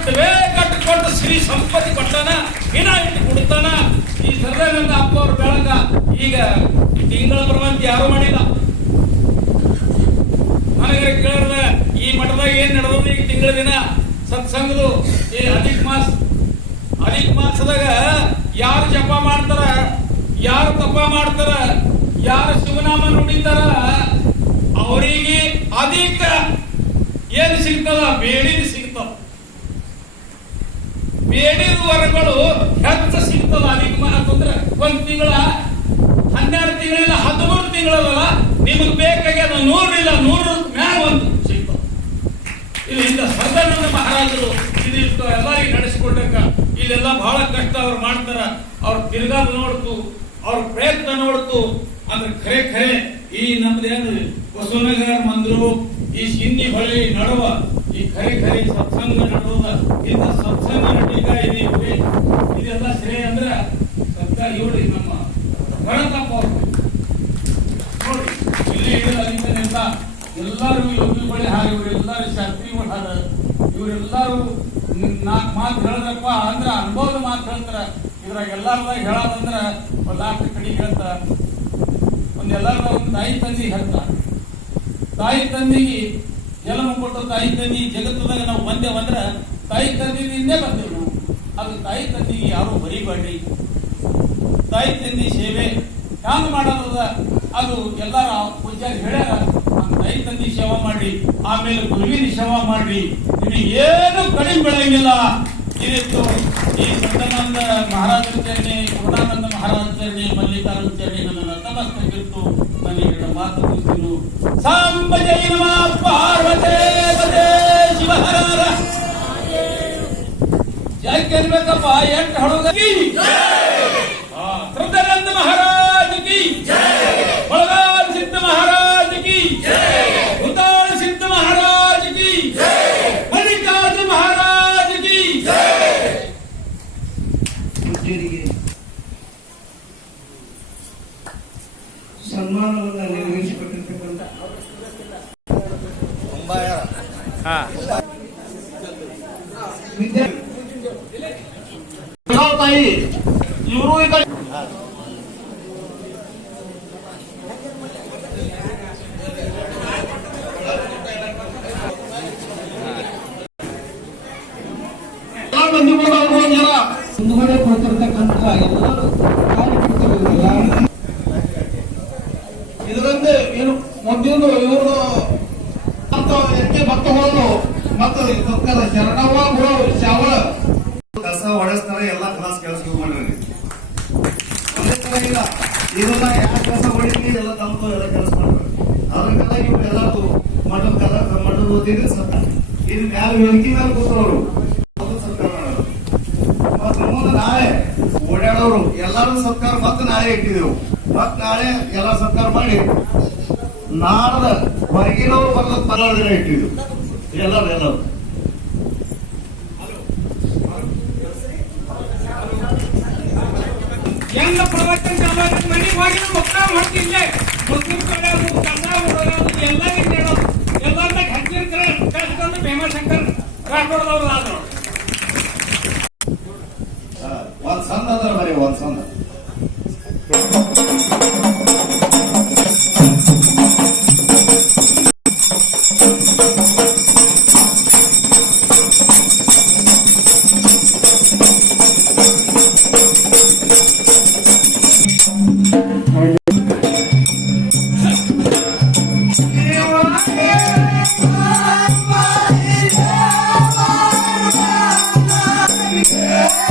ಕಟ್ಟಿಕೊಂಡು ಶ್ರೀ ಸಂಪತ್ತಿ ಕೊಟ್ಟಾನ, ಇನ್ನ ಇಟ್ಟು ಕೊಡ್ತಾನ. ಈ ಸದಾನಂದ ಅಪ್ಪ ಅವ್ರ ಬೆಳಗ ಈಗ ತಿಂಗಳ ಪ್ರವಂತಿ ಯಾರು ಮಾಡಿಲ್ಲ. ನನಗೆ ಕೇಳಿದ್ರೆ ಈ ಮಠದಾಗ ಏನ್ ನಡೆದ ಈಗ ತಿಂಗಳ ದಿನ ಸತ್ಸಂಗದು ಈ ಅಧಿಕ ಮಾಸದಾಗ ಯಾರು ಜಪ ಮಾಡ್ತಾರ, ಯಾರು ತಪ ಮಾಡ್ತಾರ, ಯಾರು ಶಿವನಾಮ ನುಡಿತಾರ, ಅವರಿಗೆ ಅಧಿಕ ಏನ್ ಸಿಗ್ತದ? ಬೇಡಿದ ಸಿಗ್ತದ. ಬೇಡಿದ ವರಗಳು ಹೆಚ್ಚು ಸಿಗ್ತದ. ಅಧಿಕ ಮಾಸ ಅಂದ್ರೆ ಒಂದ್ ತಿಂಗಳ 12 ತಿಂಗಳಿಲ್ಲ 13 ತಿಂಗಳಲ್ಲ, ನಿಮಗ್ ಬೇಕಾಗ್ಯದ 100 ಇಲ್ಲ 100 ಮ್ಯಾಲ ಒಂದು ಸಿಗ್ತದ. ಇಲ್ಲಿಂದ ಸದಾನಂದ ಮಹಾರಾಜರು ಇದಿಷ್ಟು ಎಲ್ಲರಿಗೆ ನಡೆಸಿಕೊಟ್ಟಕ್ಕ ಇಲ್ಲೆಲ್ಲ ಬಹಳ ಕಷ್ಟ ಅವ್ರು ಮಾಡ್ತಾರ. ಅವ್ರ ತಿರುಗಾದ ನೋಡ್ತು, ಅವ್ರ ಪ್ರಯತ್ನ ನೋಡ್ತು. ಅಂದ್ರೆ ಖರೆ ಈ ನಮ್ದೇನು ಬಸವನಗರ ಮಂದಿರು, ಈ ಸಿಂಧಿ ಹೊಳಿ ನಡುವ ಈ ಖರೆ ಸತ್ಸಂಗ ನಡೆದ ಇಂಥ ಸತ್ಸಂಗ ನಟೀಗ ಇದೆಲ್ಲ ಶ್ರೇಯ ಅಂದ್ರೆ ಸರ್ಕಾರ ಇವ್ರಿ ನಮ್ಮ ಗಣತಪ್ಪ ಅವ್ರು ನೋಡಿ. ಇಲ್ಲಿ ಅಧಿಕಾರಿಯಿಂದ ಎಲ್ಲರೂ ಯೋಗಿಗಳು ಹಾಗೆ, ಇವರೆಲ್ಲರೂ ಶಾಸ್ತ್ರಿಗಳು ಹಾರ, ಇವರೆಲ್ಲರೂ 4 ಮಾತು ಹೇಳಿದ್ರಪ್ಪ ಅಂದ್ರೆ ಅನುಭವದ ಮಾತು ಹೇಳ್ತಾರ. ಇದ್ರಾಗ ಎಲ್ಲಾರ್ದಾಗ ಹೇಳೋದಂದ್ರ ಲಾಸ್ಟ್ ಕಡೆ ಹೇಳ್ತಾರ ಒಂದೆಲ್ಲ ಒಂದು ತಾಯಿ ತಂದೆಗೆ ಹತ್ತ ತಾಯಿ ತಂದೆಗೆ ಜನ್ಮ ಕೊಟ್ಟು ತಾಯಿ ತಂದೆ ಜಗತ್ತದಾಗ ನಾವು ಬಂದೇವಂದ್ರ ತಾಯಿ ತಂದೆಯಿಂದೇ ಬಂದೇವು ನಾವು. ಅದು ತಾಯಿ ತಂದೆಗೆ ಯಾರು ಬರೀಬೇಡ್ರಿ. ತಾಯಿ ತಂದೆ ಸೇವೆ ಹ್ಯಾಂಗ ಮಾಡೋದ ಅದು ಎಲ್ಲಾರ ಪೂಜಾರಿ ಹೇಳ್ಯಾರ. ತಾಯಿ ತಂದೆ ಸೇವಾ ಮಾಡ್ರಿ, ಆಮೇಲೆ ಗುರುವಿನ ಸೇವಾ ಮಾಡ್ರಿ, ನಿಮಗೆ ಏನು ಕಡಿಮೆ ಬೆಳಂಗಿಲ್ಲ. ಇದಿತ್ತು ಈ ಸಂತಾನಂದ ಮಹಾರಾಜರ ಚರಣೆ, ಪೂರ್ಣಾನಂದ ಮಹಾರಾಜ ಚರಣೆ, ಮಲ್ಲಿಕಾರ್ಜುನ ಚರಣೆ ನನ್ನ ನತಮಸ್ತಕಿತ್ತು. ನನಗೆ ಮಾತು ಮುಗಿಸಿನು. ಸಾಂಬ ಜೈ ನಮಃ ಪಾರ್ವತೇ ಪದೇ ಶಿವ ಹರ ಹರ. ಯಾಕೆ ಅನ್ಬೇಕಪ್ಪ, ಎಂಟು ಹಳೋದಗಿ ಕೃತಾನಂದ ಮಹಾರಾಜ ಕಿ, ಬಳಗಾರ್ ಸಿದ್ಧ ಮಹಾರಾಜ ಕಿ, ಉತ್ತಾಳ ಸಿದ್ಧ ಮಹಾರಾಜ ಕಿ, ಮಲ್ಲಿಕಾರ್ಜುನ ಮಹಾರಾಜ ಕಿ. ಪೂಜ್ಯರಿಗೆ ಸನ್ಮಾನವನ್ನು ನೆರವೇರಿಸಿಕೊಟ್ಟಿರ್ತಕ್ಕಂಥ ತಾಯಿ ಇವರು ಮುಂದುಗಡೆ ಕೊಡ್ತಿರ್ತಕ್ಕಂಥ ಎಲ್ಲ ಕಾರ್ಯಕರ್ತರಿಗೆಲ್ಲ ಇದರಿಂದ ಏನು ಮೊದಲು ಇವರು ಎಕ್ಕೆ ಭಕ್ತಗಳು ಮತ್ತು ಸರ್ಕಾರ ಶರಣವ್ವ ಗುರು ಶಾವಳ ಕಸ ಹೊಡೆಸ್ತಾರ ಎಲ್ಲ ಕ್ಲಾಸ್ ಕೆಲಸ ಮಾಡ್ರಿ. ಒಂದೇ ತರ ಇಲ್ಲ, ಇದನ್ನ ಯಾಕೆ ಕಸ ಹೊಡಿತೀವಿ ಎಲ್ಲ ತಮ್ಮ ಎಲ್ಲ ಕೆಲಸ ಮಾಡ್ತಾರೆ. ಅದಕ್ಕೆಲ್ಲ ಇವ್ರು ಎಲ್ಲರೂ ಮಠದ ಓದಿದ್ರೆ ಸರ್ಕಾರ ಇದು ಮ್ಯಾಲ ವೇದಿಕೆ ಮೇಲೆ ಕೂತವರು ಸರ್ಕಾರ ಮತ್ತೆ ಮುಂದೆ ನಾಳೆ ಓಡಾಡೋರು ಎಲ್ಲಾರು ಸರ್ಕಾರ ಮತ್ತೆ ನಾಳೆ ಇಟ್ಟಿದ್ದೆವು. ಮತ್ ನಾಳೆ ಎಲ್ಲ ಸರ್ಕಾರ ಮಾಡಿ ನಾಡದ ಹೊರಗಿನವ್ರು ಬರ್ಲಕ್ ಬರದಿನ ಇಟ್ಟಿದ್ದು ಎಲ್ಲರೂ ಎಲ್ಲ ಪ್ರವಚನ ಮನೆಗೆ ಹೋಗಿ ಮಕ್ಕಳ ಮಾಡ್ತಿದ್ದೆ. ಮುಸ್ಲಿಂ ಕಡೆ ಕನ್ನಡ ಎಲ್ಲರಿಗೂ ಹೇಳೋದು, ಎಲ್ಲರನ್ನ ಹಚ್ಚಿರ್ತಾರೆ ಕಳ್ಸ್ಕೊಂಡು ಭೀಮಾಶಂಕರ್ ರಾಠೋಡದವ್ರು ಆದ್ರು. ಒಂದ್ ಸಂದ ಅಂದ್ರೆ ಬರೀ ಒಂದ್ ಸಂದ Yeah.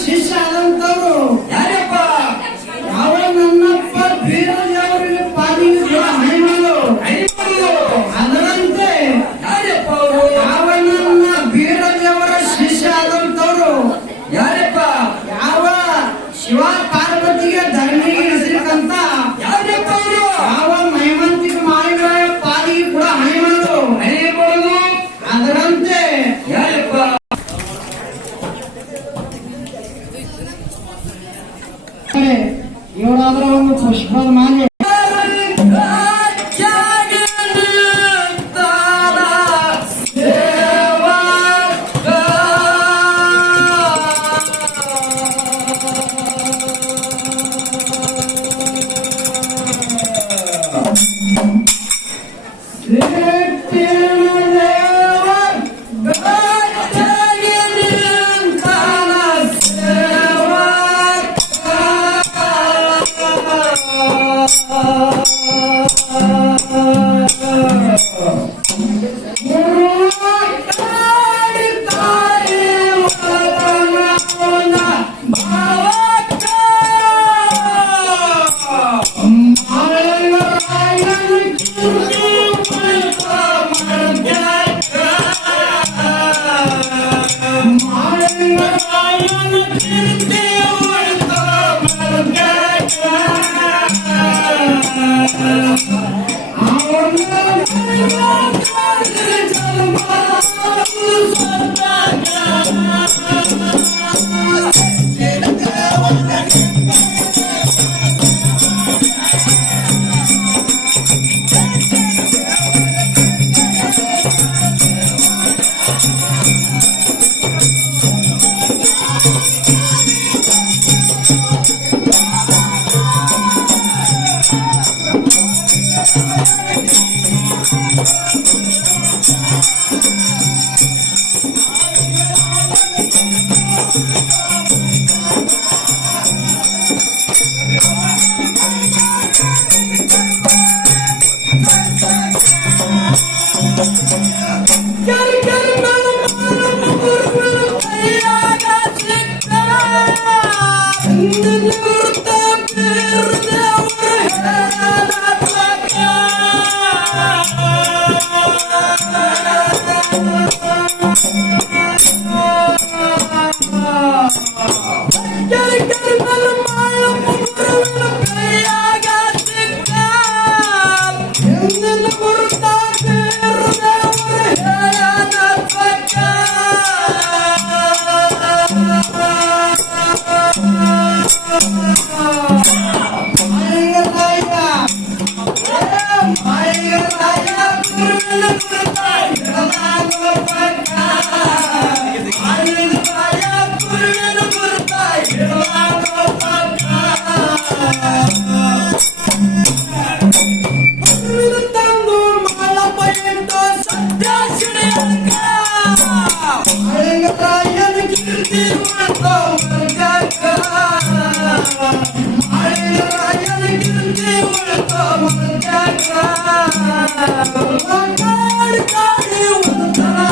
ಶಿಷ್ಯ ಆದಂತವ್ರು ಯಾರಪ್ಪ? ಯಾವ ನನ್ನಪ್ಪ ಬೀರದೇವರಿಗೆ ಪಾಲಿಗೆ ಹೈಮಲು ಅದರಂತೆ ಯಾರಪ್ಪ ಅವರು? ಯಾವ ನನ್ನ ಬೀರದೇವರ ಶಿಷ್ಯ ಆದಂತವ್ರು ಯಾರಪ್ಪ? ಯಾವ ಶಿವ ಪಾರ್ವತಿಗೆ ಧರ್ಮಿಗೆ ಇರಿಸಿರ್ತಂತ ಯಾರಪ್ಪ ಅವರು? ಯಾವ ಮೈಮಂತಿಕ ಮಾವಿನ ಪಾಲಿಗೆ ಕೂಡ ಹೈಮಲು ಅದರಂತೆ ಯಾರಪ್ಪ? ಇವರಾದ್ರೆ ಒಂದು ಪುಷ್ಪದ ಮಾಲೆ Get it, ಮಾಳಿಂಗರಾಯನ ಕೀರ್ತಿ ಉಳಿತೋ ಮರ್ಯಾಕ ಮಾಳಿಂಗರಾಯನ ಕೀರ್ತಿ ಉಳಿತೋ ಮರ್ಯಾಕ ಕಾಡಿ ಕಾಡಿ ಒಂಥರ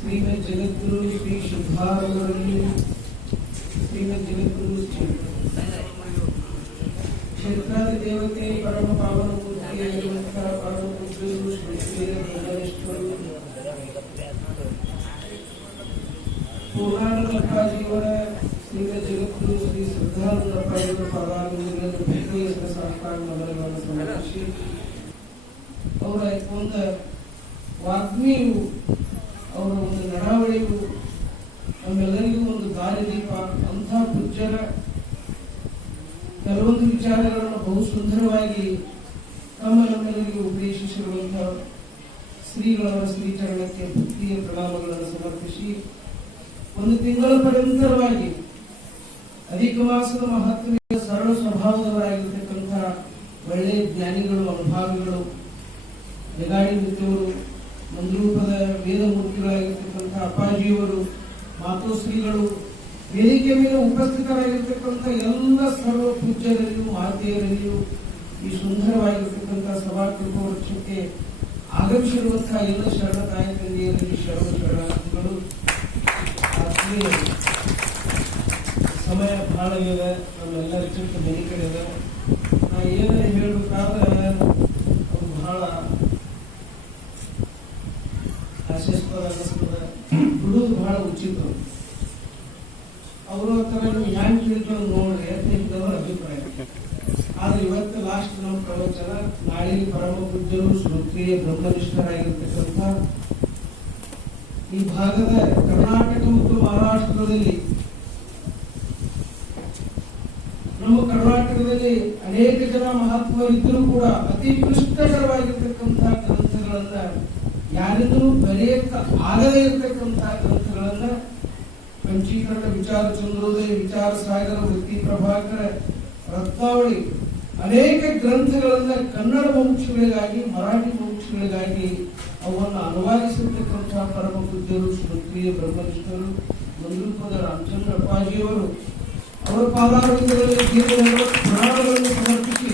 ಶ್ರೀಮದ್ ಜಗದ್ಗುರು ಶ್ರೀ ಶುದ್ಧಾರೂಢರಲ್ಲಿ ಶ್ರೀಮದ್ ಜಗದ್ಗುರು ಕ್ಷೇತ್ರಾದಿ ದೇವತೆ ಪರಮ ಪಾವನ ಮೂರ್ತಿಯಾಗಿರುವಂತಹ ಪರಮ ಪೂಜ್ಯರು ಶ್ರೀ ಬ್ರಹ್ಮೇಶ್ವರರು ಪೂರ್ಣಾನಂದಪ್ಪಾಜಿಯವರ ಶ್ರೀಮದ್ ಜಗದ್ಗುರು ಶ್ರೀ ಸಿದ್ಧಾರೂಢಪ್ಪಾಜಿಯವರ ಪಾದಾರವಿಂದಗಳನ್ನು ಭೇಟಿ ಸಾಷ್ಟಾಂಗ ನಮನಗಳನ್ನು ಸಮರ್ಪಿಸಿ ಅವರ ಒಂದು ವಾಗ್ಮಿಯು ಅವರ ಒಂದು ನಡಾವಳಿಯು ನಮ್ಮೆಲ್ಲರಿಗೂ ಒಂದು ದಾರಿದೀಪ. ಅಂಥ ಪೂಜ್ಯರ ಕೆಲವೊಂದು ವಿಚಾರಗಳನ್ನು ಬಹು ಸುಂದರವಾಗಿ ನಮ್ಮೆಲ್ಲರಿಗೂ ಉಪದೇಶಿಸಿರುವಂತಹ ಶ್ರೀಗಳವರ ಶ್ರೀಚರಣಕ್ಕೆ ಭಕ್ತಿಯ ಪ್ರಣಾಮಗಳನ್ನು ಸಮರ್ಪಿಸಿ ಒಂದು ತಿಂಗಳ ಪರ್ಯಂತರವಾಗಿ ಅಧಿಕ ಮಾಸದ ಮಹತ್ವದ ಸರಳ ಸ್ವಭಾವದವರಾಗಿರ್ತಕ್ಕಂತಹ ಒಳ್ಳೆಯ ಜ್ಞಾನಿಗಳು, ಅನುಭಾವಿಗಳು, ಯಗಾಡಿ ನೃತ್ಯವರು, ಮಂದ್ರೂಪದ ವೇದಮೂರ್ತಿಗಳಾಗಿರ್ತಕ್ಕಂಥ ಅಪ್ಪಾಜಿಯವರು, ಮಾತೋಶ್ರೀಗಳು, ವೇದಿಕೆ ಮೇಲೆ ಉಪಸ್ಥಿತರಾಗಿರ್ತಕ್ಕಂಥ ಎಲ್ಲ ಸರ್ವ ಪೂಜ್ಯರಲ್ಲಿಯೂ ಮಾತೆಯರಲ್ಲಿಯೂ ಈ ಸುಂದರವಾಗಿರ್ತಕ್ಕಂಥ ಸಭಾಕಲ್ಪ ವೃಕ್ಷಕ್ಕೆ ಆಗಮಿಸಿರುವಂತಹ ಎಲ್ಲ ಶರಣ ತಾಯಿ ತಂದೆಯರಲ್ಲಿ ಶರಣಾರ್ಥಿಗಳು. ಸಮಯ ಬಹಳ ಇದೆ, ನಮ್ಮೆಲ್ಲರ ಚಿಕ್ಕ ಮನೆ ಕಡೆ ಇದೆ. ನಾ ಏನೇ ಹೇಳಬೇಕಾದ್ರೆ ಅದು ಬಹಳ ಆಶಾಸ್ಪದ ಅನ್ನಿಸ್ತದ, ಬಿಡುವುದು ಬಹಳ ಉಚಿತ. ಅವರು ಹತ್ರ ನೀವು ಹ್ಯಾಂಗ್ ಕೇಳ್ಕೊಂಡು ನೋಡ್ರಿ ಅಂತ ಅಭಿಪ್ರಾಯ. ಆದ್ರೆ ಇವತ್ತು ಲಾಸ್ಟ್ ನಮ್ಮ ಪ್ರವಚನ, ನಾಳೆ ಪರಮ ಪೂಜ್ಯರು ಶ್ರೋತ್ರಿಯ ಬ್ರಹ್ಮನಿಷ್ಠರಾಗಿರ್ತಕ್ಕಂಥ ಈ ಭಾಗದ ಕರ್ನಾಟಕ ಮತ್ತು ಮಹಾರಾಷ್ಟ್ರದಲ್ಲಿ, ನಮ್ಮ ಕರ್ನಾಟಕದಲ್ಲಿ ಅನೇಕ ಜನ ಮಹಾತ್ಮರಿದ್ದರೂ ಕೂಡ ಅತಿ ಕ್ಲಿಷ್ಟಕರವಾಗಿರ್ತಕ್ಕಂತಹ ಗ್ರಂಥಗಳನ್ನ, ಯಾರಿಂದಲೂ ಬರೆಯಕ್ಕ ಆಗದೇ ಇರತಕ್ಕಂತಹ ಗ್ರಂಥಗಳನ್ನ ಪಂಚೀಕರಣ, ವಿಚಾರ ಚಂದ್ರೋದಯ, ವಿಚಾರ ಸಾಗರ, ವೃತ್ತಿ ಪ್ರಭಾಕರ, ರತ್ನಾವಳಿ, ಅನೇಕ ಗ್ರಂಥಗಳನ್ನ ಕನ್ನಡ ಮುಮುಕ್ಷುಗಳಿಗಾಗಿ, ಮರಾಠಿ ಮುಮುಕ್ಷುಗಳಿಗಾಗಿ ಅವನ್ನು ಅನುವಾದಿಸಿರ್ತಕ್ಕಂತಹ ಪರಮ ಪೂಜ್ಯರು ಶ್ರೋತ್ರಿಯ ಬ್ರಹ್ಮನಿಷ್ಠರು ಮಂದ್ರೂಪದ ರಾಮಚಂದ್ರ ಅಪ್ಪಾಜಿಯವರು ಅವರ ಪಾದಾರವಿಂದಗಳಲ್ಲಿ ಪುರಾಣಗಳನ್ನು ಸಮರ್ಪಿಸಿ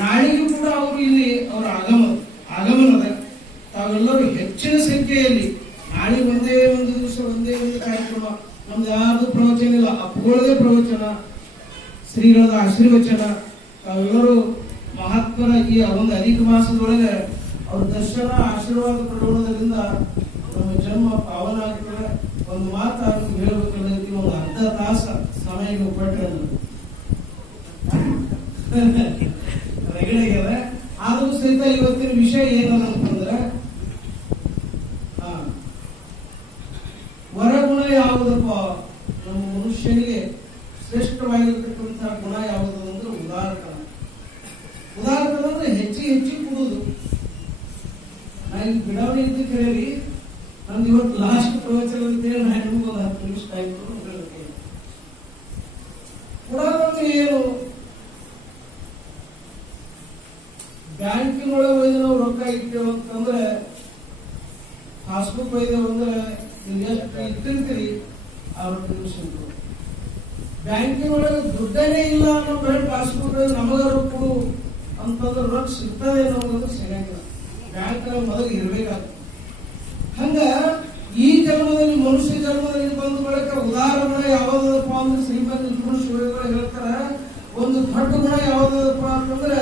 ನಾಳೆಗೂ ಕೂಡ ಅವರು ಇಲ್ಲಿ ಅವರ ಆಗಮನದ ತಾವೆಲ್ಲರೂ ಹೆಚ್ಚಿನ ಸಂಖ್ಯೆಯಲ್ಲಿ ನಾಳೆ ಒಂದೇ ಒಂದು ದಿವಸ ಒಂದೇ ಒಂದು ಕಾರ್ಯಕ್ರಮ, ನಮ್ದು ಯಾರ್ದು ಪ್ರವಚನ ಇಲ್ಲ, ಅಪ್ಪುಗಳದೇ ಪ್ರವಚನ, ಶ್ರೀಗಳ ಆಶೀರ್ವಚನ. ತಾವೆಲ್ಲರೂ ಮಹಾತ್ಮರ ಈ ಒಂದು ಅಧಿಕ ಮಾಸದೊಳಗೆ ಅವ್ರ ದರ್ಶನ ಆಶೀರ್ವಾದ ಪಡೆಯೋದ್ರಿಂದ ನಮ್ಮ ಜನ್ಮ ಪಾವನ ಆಗ್ತದೆ. ಒಂದು ಮಾತು ಹೇಳ್ಬೇಕಂದ್ರೆ ಒಂದು ಅರ್ಧ ತಾಸ ಸಮಯ ಕೊಟ್ಟರೆ ರಗಡೆಗೆ. ಆದರೂ ಸಹಿತ ಇವತ್ತಿನ ವಿಷಯ ಏನದ ಅಂತಂದ್ರೆ, ವರಗುಣ ಯಾವುದಪ್ಪ, ನಮ್ಮ ಮನುಷ್ಯನಿಗೆ ಶ್ರೇಷ್ಠವಾಗಿರ್ತಕ್ಕಂತಹ ಗುಣ ಯಾವುದು ಅಂದ್ರೆ ಉದಾರತನ. ಉದಾರತನ ಅಂದ್ರೆ ಹೆಚ್ಚಿಗೆ ಕೊಡುವುದು. ನಾನು ಬಿಡಾವಣೆ ಇದ್ದು ಕೇಳಿ ನಂದು ಇವತ್ತು ಲಾಸ್ಟ್ ಪ್ರವಚನ ಅಂತೇಳಿ ನಾನು ಒಂದು 10 ನಿಮಿಷ ಟೈಮ್ ಹೇಳ್ತೇನೆ. ಕೊಡೋದಂದ್ರೆ ಏನು? ಬ್ಯಾಂಕಿನೊಳಗೆ ಒಯ್ದು ನಾವು ರೊಕ್ಕ ಇಟ್ಟೇವೆ ಅಂತಂದ್ರೆ, ಪಾಸ್ಬುಕ್ ಒಯ್ದೇವು ಅಂದ್ರೆ ಎಷ್ಟು ಇಟ್ಟಿರ್ತೀರಿ ಆ ರೊಕ್ಕ ಮನುಷ್ಯರು ಬ್ಯಾಂಕಿನೊಳಗೆ ದುಡ್ಡನೇ ಇಲ್ಲ ಅನ್ನೋ ಬೆಳೆ ಪಾಸ್ಬುಕ್ ನಮಗಾರು ಕೊಡು ಅಂತಂದ್ರೆ ರೊಕ್ಕ ಸಿಗ್ತದೆ ಅನ್ನೋದು ಸಿಗಂಗಿಲ್ಲ. ಬ್ಯಾಂಕ್ ಮೊದಲು ಇರ್ಬೇಕಾಗ್ತದೆ. ಹಂಗ ಈ ಜನ್ಮದಲ್ಲಿ ಮನುಷ್ಯ ಜನ್ಮದಲ್ಲಿ ಬಂದ ಬಳಿಕ ಉದಾಹರಣೆ ಯಾವ್ದಪ್ಪ ಅಂದ್ರೆ ಶ್ರೀಮಂತ ಶಿವಗಳು ಹೇಳ್ತಾರ, ಒಂದು ದೊಡ್ಡ ಗುಣ ಯಾವ್ದಪ್ಪ ಅಂತಂದ್ರೆ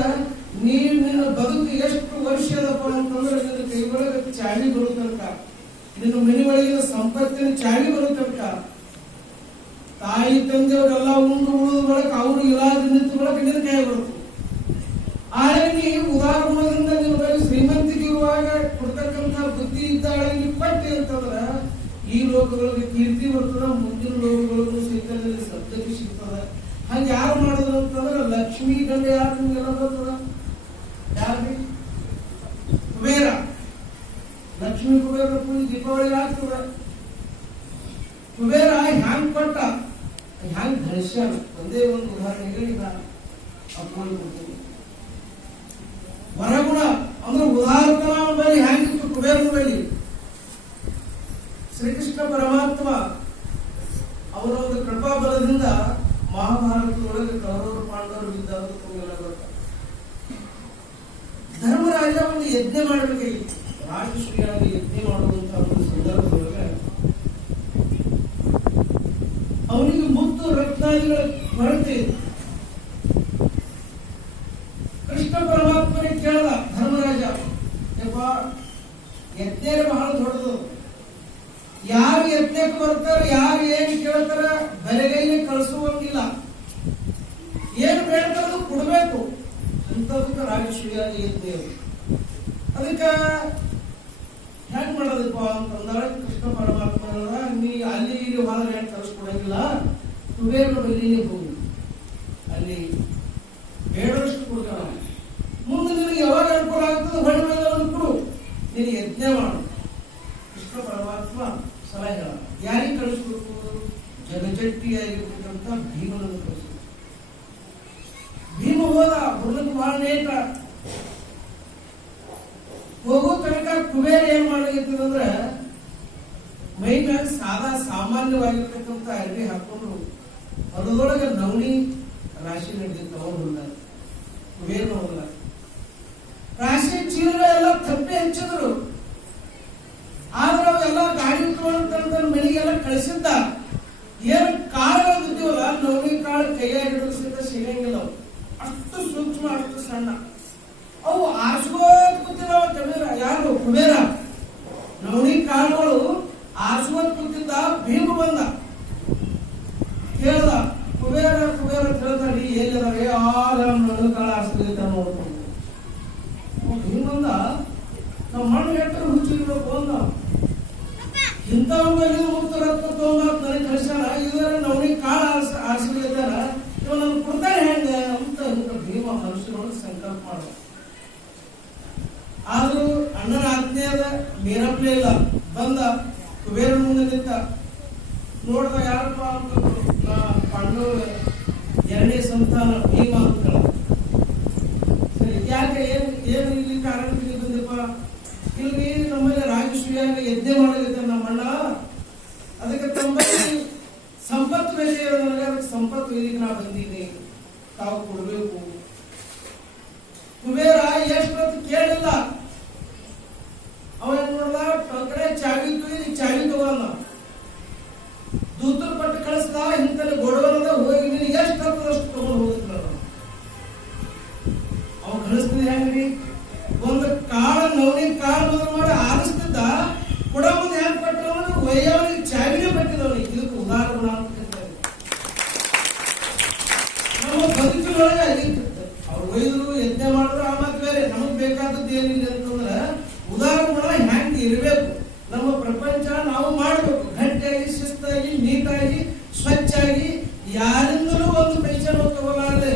ನೀನ್ ನಿನ್ನ ಬದುಕು ಎಷ್ಟು ವರ್ಷ ಅದಪ್ಪ ಅಂತಂದ್ರೆ ನಿನ್ನ ಕೈ ಒಳಗೆ ಚಾವಿ ಬರೋ ತನಕ, ನಿನ್ನ ಮನೆ ಒಳಗಿನ ಸಂಪತ್ತಿನ ಚಾವಿ ಬರೋ ತನಕ, ತಾಯಿ ತಂದೆಯವರೆಲ್ಲ ಉಂಡು ಉಳಿದ ಬಳಕ ಅವ್ರು ಇಲಾದ ನಿಂತ ಬಳಕ ನಿನ್ನ ಕೈ ಬರುತ್ತೆ. ಆದ್ರೆ ನೀ ಉದಾಹರಣೆಯಿಂದ ನಿನ್ನ ಬಳಿ ಶ್ರೀಮಂತಿಗೆ ಇರುವಾಗ ಕೊಡ್ತಕ್ಕಂಥ ಬುದ್ಧಿ ಇದ್ದಾಳೆ ನೀ ಪಟ್ಟಿ ಅಂತಂದ್ರ ಈ ಲೋಕಗಳಿಗೆ ಕೀರ್ತಿ ಬರ್ತದ, ಮುಂದಿನ ಲೋಕಗಳಿಗೂ ಸೈತನ್ಯದಲ್ಲಿ ಸದ್ಗತಿ ಸಿಗ್ತದ. ಹಂಗ ಯಾರು ಮಾಡಿದ್ರು ಅಂತಂದ್ರ ಲಕ್ಷ್ಮೀ ಗಂಡ ಯಾರು ನಿಮ್ಗೆಲ್ಲ ಬರ್ತದ? ಯಾರು? ಕುಬೇರ. ಲಕ್ಷ್ಮೀ ಕುಬೇರ ಪೂಜೆ ದೀಪಾವಳಿ ಆಗ್ತದ. ಕುಬೇರ ಹ್ಯಾಂಗ್ ಕೊಟ್ಟ, ಹ್ಯಾಂಗ್ ಧರಿಸ್ಯಾನ. ಒಂದೇ ಒಂದು ಉದಾಹರಣೆಗೆ ನಾನು ಅಪ್ಕೊಂಡು ಕೊಡ್ತೀನಿ. ವರಗುಣ ಅಂದ್ರೆ ಉದಾಹರಣೆ ಬಳಿ ಹ್ಯಾಂಗಿತ್ತು ಕುಬೇರನ ಬಳಿ. ಶ್ರೀಕೃಷ್ಣ ಪರಮಾತ್ಮ ಅವರ ಒಂದು ಕೃಪಾ ಬಲದಿಂದ ಮಹಾಭಾರತದೊಳಗೆ ಕೌರವರು ಪಾಂಡವರು ಇದ್ದಾಗ ತಮಗೆಲ್ಲ ಗೊತ್ತ. ಧರ್ಮರಾಜ ಒಂದು ಯಜ್ಞ ಮಾಡಬೇಕಾಗಿತ್ತು. ರಾಜಶ್ರೀಯಾಗಿ ಯಜ್ಞ ಮಾಡುವಂತಹ ಒಂದು ಸಂದರ್ಭದೊಳಗೆ ಅವನಿಗೆ ಮುತ್ತು ರತ್ನಾದಿಗಳ ಕೊರತೆ ಇತ್ತು. ಕೃಷ್ಣ ಪರಮಾತ್ಮನಿಗೆ ಕೇಳದ ಧರ್ಮರಾಜ, ಯಪ್ಪ ಯಜ್ಞ ಬಹಳ ದೊಡ್ಡದು, ಯಾರು ಯಜ್ಞಕ್ಕೆ ಬರ್ತಾರೆ, ಯಾರು ಏನ್ ಕೇಳ್ತಾರ ಬೆಲೆಗೈಲಿ ಕಳಿಸುವಂಗಿಲ್ಲ, ಏನ್ ಬೇಡ್ತಾರ ಕೊಡ್ಬೇಕು ಅಂತದಕ್ಕೆ ರಾಜಶ್ರೀಯಾಗಿ ಯಜ್ಞ. ಅದಕ್ಕೆ ಹೆಂಗ್ ಮಾಡೋದಪ್ಪ ಅಂತಂದಾಗ ಕೃಷ್ಣ ಪರಮಾತ್ಮ ನೀ ಅಲ್ಲಿ ಇಲ್ಲಿ ಹೋದ್ರೆ ಹೆಂಗ್ ಕಳಿಸ್ಕೊಡಂಗಿಲ್ಲ, ಕುಬೇರನ ಬಲ್ಲಿನೇ ಹೋಗಿ ಅಲ್ಲಿ ಬೇಡಷ್ಟು ಕೊಡ್ತಾನ, ಮುಂದೆ ನಿನಗೆ ಯಾವಾಗ ಅನುಕೂಲ ಆಗ್ತದೆ ಹೊಳೆ ಮೇಲೆ ಕೊಡು, ನೀನು ಯಜ್ಞ ಮಾಡು. ಕೃಷ್ಣ ಪರಮಾತ್ಮ ಸಲಹೆ ಹೇಳ, ಯಾರಿಗೆ ಕಳಿಸ್ಬೇಕು? ಜಗಜಟ್ಟಿಯಾಗಿರ್ತಕ್ಕಂಥ ಭೀಮನನ್ನು ಕಳಿಸ್ಬೇಕು. ಭೀಮ ಹೋದ, ಹುಡುಗಕ್ಕೆ ಬಹಳ ನೇಟ. ಹೋಗೋ ತನಕ ಕುಬೇರ ಏನ್ ಮಾಡಲಿರ್ತದಂದ್ರೆ ಮೈ ಮ್ಯಾಗ ಸಾದಾ ಸಾಮಾನ್ಯವಾಗಿರ್ತಕ್ಕಂಥ ಅರಿವಿ ಹಾಕೊಂಡು ಹೊಲದೊಳಗೆ ನವಣಿ ರಾಶಿ ನಡೆದಿತ್ತು. ಅವನು ಹೊಲ ಕುಬೇರನ ಹೊಲ ರಾಶಿ ಚೀಲ ಎಲ್ಲ ತಪ್ಪೆ ಹಚ್ಚಿದ್ರು. ಆದ್ರೆ ಅವೆಲ್ಲ ಗಾಡಿ ತಗೊಂಡ ಮನೆಗೆಲ್ಲ ಕಳಿಸಿದ್ದ. ಏನ್ ಕಾಳುಗಳು ಬಿದ್ದೀವಲ್ಲ, ನವಣಿ ಕಾಳು ಕೈಯಾಗ ಹಿಡಿಸಿದ್ದ ಸಿಗಂಗಿಲ್ಲ. ಅಷ್ಟು ಸೂಕ್ಷ್ಮ, ಅಷ್ಟು ಸಣ್ಣ. ಅವು ಆರ್ಸ್ಕೋತ್ ಕೂತಿದ್ದಾವ ಕಬೀರ, ಯಾರು ಕುಬೇರ. ನವಣಿ ಕಾಳುಗಳು ಆರ್ಸ್ಕೋತ್ ಕೂತಿದ್ದ. ಭೀಮ ಬಂದ ಕೇಳ್ದ, ಕುಬೇರ ಕುಬೇರ ಕೇಳ್ತಾಡಿ ಎಲ್ಲಿದಾರೆ? ನವಣಿ ಕಾಳು ಆರ್ಸ್ಕೋತ ನೋಡ್ಕೊಂಡು ಭೀಮ ಬಂದ, ನಾವು ಮಣ್ಣು ಹೆಟ್ಟರು ಹುಚ್ಚಿರ್ಬೇಕು ಅಂದ. ಇಂಥವ್ರಿಗೆ ಮುಕ್ತ ರಕ್ತ ತಗೊಂಡ್ ನನಗೆ ಕಳಿಸ್ಯಾರ, ಇದರ ನವಣಿ ಕಾಳು ಆರ್ಸ್ಕೊಂಡಿದ್ದಾರ, ಇವ ನನ್ ಕೊಡ್ತಾರೆ ಹೆಂಗ ಅಂತ ಭೀಮ ಮನುಷ್ಯನೊಳಗೆ ಸಂಕಲ್ಪ ಮಾಡ. ಆದ್ರೂ ಅಣ್ಣನ ಆಜ್ಞೆಯದ ಮೀರಪ್ಲೇ ಇಲ್ಲ. ಬಂದ ಕುಬೇರನ ಮುಂದೆ ನಿಂತ. ನೋಡ್ದ, ಯಾರಪ್ಪ ಅಂತ ಪಾಂಡವ ಎರಡನೇ ಸಂತಾನ ಭೀಮ ಅಂತ. ಸರಿ, ಯಾಕೆ ಏನು ಇಲ್ಲಿ ಕಾರಣ ಬಂದಿಪ್ಪ? ಇಲ್ಲಿ ನಮ್ಮಲ್ಲಿ ರಾಜಶ್ರೀಯಾಗ ಯಜ್ಞ ಮಾಡಲಿದ್ದ ನಮ್ಮಣ್ಣ, ಅದಕ್ಕೆ ತಮ್ಮಲ್ಲಿ ಸಂಪತ್ತು ಬೇರೆ, ನನಗೆ ಅದಕ್ಕೆ ಸಂಪತ್ತು ಇದಕ್ಕೆ ನಾ ಬಂದೀನಿ, ತಾವು ಕೊಡ್ಬೇಕು. ಕುಬೇರ ಎಷ್ಟೊತ್ತು ಕೇಳಿಲ್ಲ. ಅವನ್ ನೋಡ್ದ, ಕಡೆ ಚಾವಿ ಇತ್ತು, ಚಾವಿ ತಗೊಂಡ ದೂತರ ಪಟ್ಟು ಕಳಿಸ್ದ. ಇಂತಲ್ಲಿ ಗೊಡವರದ ಹೋಗಿ ನೀನು ಎಷ್ಟು ಹತ್ತದಷ್ಟು ತಗೊಂಡು ಹೋಗುತ್ತಿಲ್ಲ. ಅವ್ ಕಳಿಸ್ತೀನಿ ಹೆಂಗ್ರಿ? ಒಂದು ಕಾಳು ನವಣಿ ಕಾಳು ಮಾಡಿ ಆರಿಸ್ತಿದ್ದ. ಕೊಡ ಮುಂದೆ ಹೆಂಗ್ ಪಟ್ಟವನು ಒಯ್ಯವನಿಗೆ ಚಾವಿನೇ ಪಟ್ಟಿದವನಿಗೆ. ಇದಕ್ಕೆ ಉದಾಹರಣೆ ಅಂತ ನಮ್ಮ ಬದುಕಿನೊಳಗೆ ಅಲ್ಲಿರ್ತದೆ. ಅವ್ರು ಒಯ್ದ್ರು, ಯಜ್ಞ ಮಾಡಿದ್ರು, ಆ ಮಾತು ಬೇರೆ. ನಮಗ್ ಬೇಕಾದದ್ದು ಏನಿಲ್ಲ ಅಂತಂದ್ರೆ ಉದಾಹರಣೆ ಹ್ಯಾಂಗ್ ಇರಬೇಕು. ನಮ್ಮ ಪ್ರಪಂಚ ನಾವು ಮಾಡಬೇಕು ಗಟ್ಟಿಯಾಗಿ, ಶಿಸ್ತಾಗಿ, ನೀಟಾಗಿ, ಸ್ವಚ್ಛಾಗಿ, ಯಾರಿಂದಲೂ ಒಂದು ಪೈಸೆ ತಗೊಳ್ಳಾರದೆ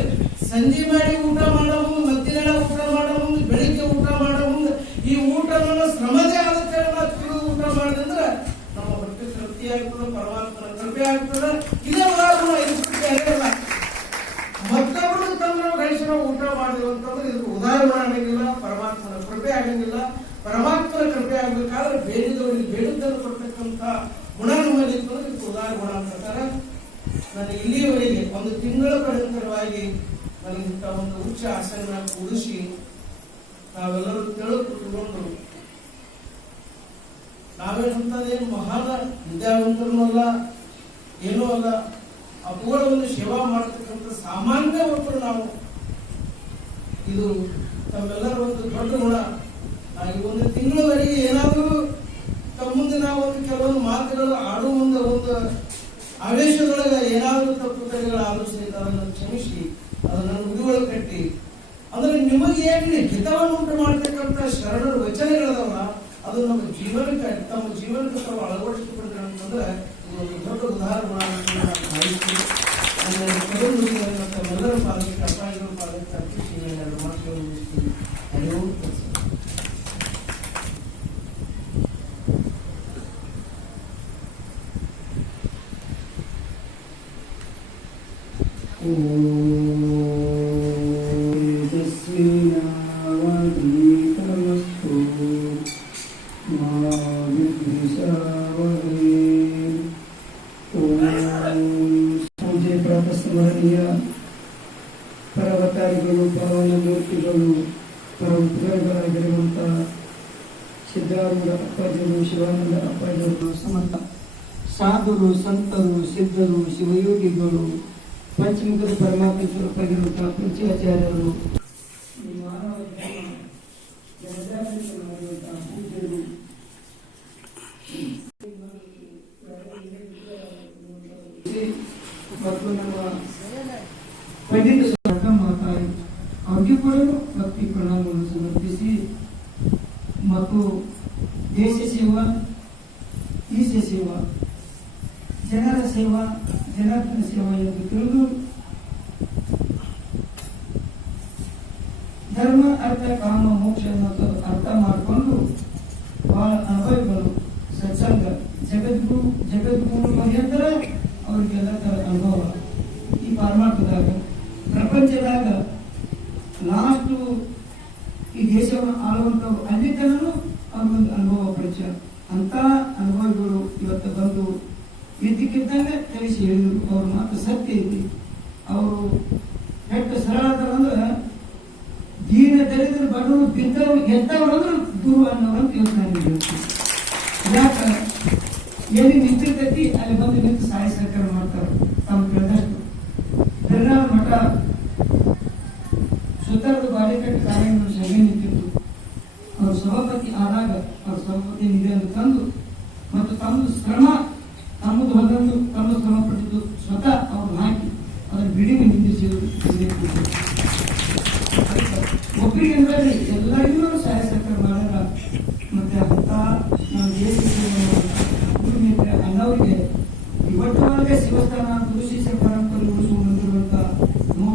ಸಂಜೆ ಮಾಡಿ ಊಟ ಮಾಡೋ ಮುಂದೆ, ಮಧ್ಯಾಹ್ನ ಊಟ ಮಾಡೋ ಮುಂದೆ, ಬೆಳಿಗ್ಗೆ ಊಟ ಮಾಡೋ ಮುಂದೆ ಈ ಊಟ ನನ್ನ ಶ್ರಮದೇ ಆಗುತ್ತೆ. ನಾವು ಊಟ ಮಾಡಿದ್ರೆ ನಮ್ಮ ಹೊಟ್ಟೆ ತೃಪ್ತಿ ಆಗ್ತದೆ, ಪರಮಾತ್ಮನ ಕೃಪೆ ಆಗ್ತದೆ. ಇದೇ ಉದಾಹರಣೆ. ಇಲ್ಲ ಮತ್ತೊಬ್ಬರು ತಂದ್ರೆ ಗಣೇಶನ ಊಟ ಮಾಡಿದ್ರು ಅಂತಂದ್ರೆ ಇದಕ್ಕೆ ಉದಾಹರಣೆ ಆಗಂಗಿಲ್ಲ, ಪರಮಾತ್ಮನ ಕೃಪೆ ಆಗಂಗಿಲ್ಲ. ಪರಮಾತ್ಮನ ಕೃಪೆ ಆಗ್ಬೇಕಾದ್ರೆ ಬೇಡಿದವರಿಗೆ ಬೇಡಿದ್ದನ್ನು ಕೊಡ್ತಕ್ಕಂಥ ಗುಣ ನಮ್ಮಲ್ಲಿ ಇತ್ತು ಅಂದ್ರೆ ಇದಕ್ಕೆ ಉದಾರ ಗುಣ ಪ್ರಕಾರ ನನಗೆ ಇಲ್ಲಿಯವರೆಗೆ ಒಂದು ತಿಂಗಳ ಪರ್ಯಂತರವಾಗಿ ನನಗೆ ಇಂಥ ಒಂದು ಉಚ್ಚ ಆಸನ ಕೂಡಿಸಿ ನಾವೆಲ್ಲರೂ ತಿಳಿದುಕೊಂಡು ನಾವೇನಂತದೇನು ಮಹಾನ ವಿದ್ಯಾವಂತರೂ ಅಲ್ಲ ಏನೂ ಅಲ್ಲ, ಅವುಗಳ ಒಂದು ಸೇವಾ ಮಾಡತಕ್ಕಂಥ ಸಾಮಾನ್ಯ ಒಬ್ಬರು ನಾವು. ಇದು ತಮ್ಮೆಲ್ಲರ ಒಂದು ದೊಡ್ಡ ಗುಣ. ಈ ಒಂದು ತಿಂಗಳವರೆಗೆ ಏನಾದರೂ ತಮ್ಮ ಮುಂದೆ ನಾವು ಒಂದು ಕೆಲವೊಂದು ಮಾತುಗಳು ಆಡುವ ಒಂದು ಆವೇಶದೊಳಗೆ ಏನಾದರೂ ತಪ್ಪುಗಳಾದರೂ ಸಹಿತ ಅದನ್ನು ಕ್ಷಮಿಸಿ ಅದನ್ನು ನುಡಿಗಳು ಕಟ್ಟಿ ಅಂದ್ರೆ ನಿಮಗೆ ಏನು ಹಿತವನ್ನು ಉಂಟು ಮಾಡತಕ್ಕಂಥ ಶರಣರ ವಚನಗಳದವಲ್ಲ ಅದು ನಮ್ಮ ಜೀವನಕ್ಕೆ ತಮ್ಮ ಜೀವನಕ್ಕೆ ತಾವು ಅಳವಡಿಸಿಕೊಂಡ್ರೆ ಅಂತಂದ್ರೆ ಇದು ಒಂದು ದೊಡ್ಡ ಉದಾಹರಣೆ ಭಾವಿಸ್ತೀವಿ. ತಮ್ಮೆಲ್ಲರ ಪಾದಕ್ಕೆ ಅಪ್ಪಾಜಿಗಳ ಪಾದಕ್ಕೆ ಅರ್ಪಿಸಿ ಎರಡು ಮಾತುಗಳನ್ನು ಮುಗಿಸ್ತೀವಿ. ಹರಿವು ಸ್ಮರಣೀಯ ಪರವತಾರಿಗಳು, ಪರವನ ಮೂರ್ತಿಗಳು, ಪರವತಾರಿಗಳಾಗಿರುವಂತಹ ಸಿದ್ಧಾರೂಢ ಅಪ್ಪಾಜಿಗಳು, ಶಿವಾನಂದ ಅಪ್ಪಾಜಿಗಳು, ಸಮರ್ಥ ಸಾಧುರು, ಸಂತರು, ಸಿದ್ಧರು, ಶಿವಯೋಗಿಗಳು, ಪಂಚಮುಖದ ಪರಮಾತ್ಮ ಸ್ವರೂಪವಾಗಿರುವಂತಹ ಪಂಚಾಚಾರ್ಯರು, ಮಾನವ ಜಗದಾಡಳಿತವಾಗಿರುವಂತಹ ಪೂಜ್ಯರು, ಮತ್ತು ನಮ್ಮ ಪಂಡಿತ ಮಾತಾಡಿ ಅವ್ರಿಗೂ ಕೂಡ ಭಕ್ತಿ ಪ್ರಣಾಮವನ್ನು ಸಮರ್ಪಿಸಿ ಮತ್ತು ದೇಶ ಸೇವಾ, ಈಶ ಸೇವಾ, ಜನರ ಸೇವಾ, ಜನಾರ್ದನ ಸೇವಾ ಎಂದು ತಿಳಿದು ಧರ್ಮ ಅರ್ಥ ಕಾಮ ಮೋಕ್ಷ ಮತ್ತು ಅರ್ಥ ಮಾಡಿಕೊಂಡು ಬಹಳ ಅನುಭವಿಗಳು ಸತ್ಸಂಗ ಜಗದ್ಗುರು ಪರ್ಯಂತರ ಅವ್ರಿಗೆಲ್ಲ ತರ ಅನುಭವ. ಈ ಪಾರಮಾರ್ಥದಾಗ ಪ್ರಪಂಚದಾಗ ಲಾಸ್ಟ್ ಈ ದೇಶವನ್ನು ಆಳುವಂಥವ್ರು ಅಲ್ಲಿ ತನೂ ಅವ್ರಿಗೊಂದು ಅನುಭವ ಪರಿಚಯ. ಅಂತ ಅನುಭವಿಗಳು ಇವತ್ತು ಬಂದು ಇದ್ದಕ್ಕಿದ್ದಂಗೆ ತಿಳಿಸಿ ಹೇಳಿದ್ರು. ಅವ್ರ ಮಾತು ಸತ್ಯ ಐತಿ. ಅವರು ಎಷ್ಟು ಸರಳ ಅಂದ್ರೆ ದೀನ ದರಿದ್ರ ಬಡವರು ಬಿದ್ದವರು ಎದ್ದವರು ಅಂದ್ರೆ ಗುರು ಅನ್ನೋರಂತ ಯೋಚನೆ ಹೇಳ್ತೀವಿ. ಯಾಕ ಎಲ್ಲಿ ನಿಂತಿರ್ತೈತಿ ಅಲ್ಲಿ ಬಂದು ನಿಂತು ಸಹಾಯ ಸಹಕಾರ ಮಾಡ್ತಾರೆ. ತಾವು ಕೇಳಿದಷ್ಟು ಬೆರ್ನಾಳ ಮಠ ಸುತ್ತರದ ಬಾಡಿಕಟ್ಟು ಕಾರ್ಯಗಳು ಸಭೆ ನಿಂತಿತ್ತು. ಅವರು ಸಭಾಪತಿ ಆದಾಗ ಅವ್ರ ಸಭಾಪತಿ ನಿಧಿ ಅಂತ ತಂದು ಮತ್ತು ತಮ್ಮದು ಶ್ರಮ, ತಮ್ಮದು ಹೊಂದೊಂದು ತಮ್ಮ ಶ್ರಮ ಪಟ್ಟಿದ್ದು ಸ್ವತಃ ಅವ್ರು ಹಾಕಿ ಅದನ್ನು ಬಿಡಿಗೆ ನಿಂದಿಸಿದ್ರು. ಒಬ್ಬರಿಗೆ ಅಂದ್ರೆ ಎಲ್ಲರಿಗೂ ಸಹಾಯ ಸಹಕಾರ ಮಾಡಲ್ಲ. ಮತ್ತೆ ಅಂತ ನಮ್ಮ ದೇಶಕ್ಕೆ ಅನ್ನೋರಿಗೆ ಇವತ್ತುವರೆಗೆ ಶಿವಸ್ಥಾನ ಗುರುಶಿಷ್ಯ ಪರಂಪರೆ ಉಳಿಸುವ ಬಂದಿರುವಂತ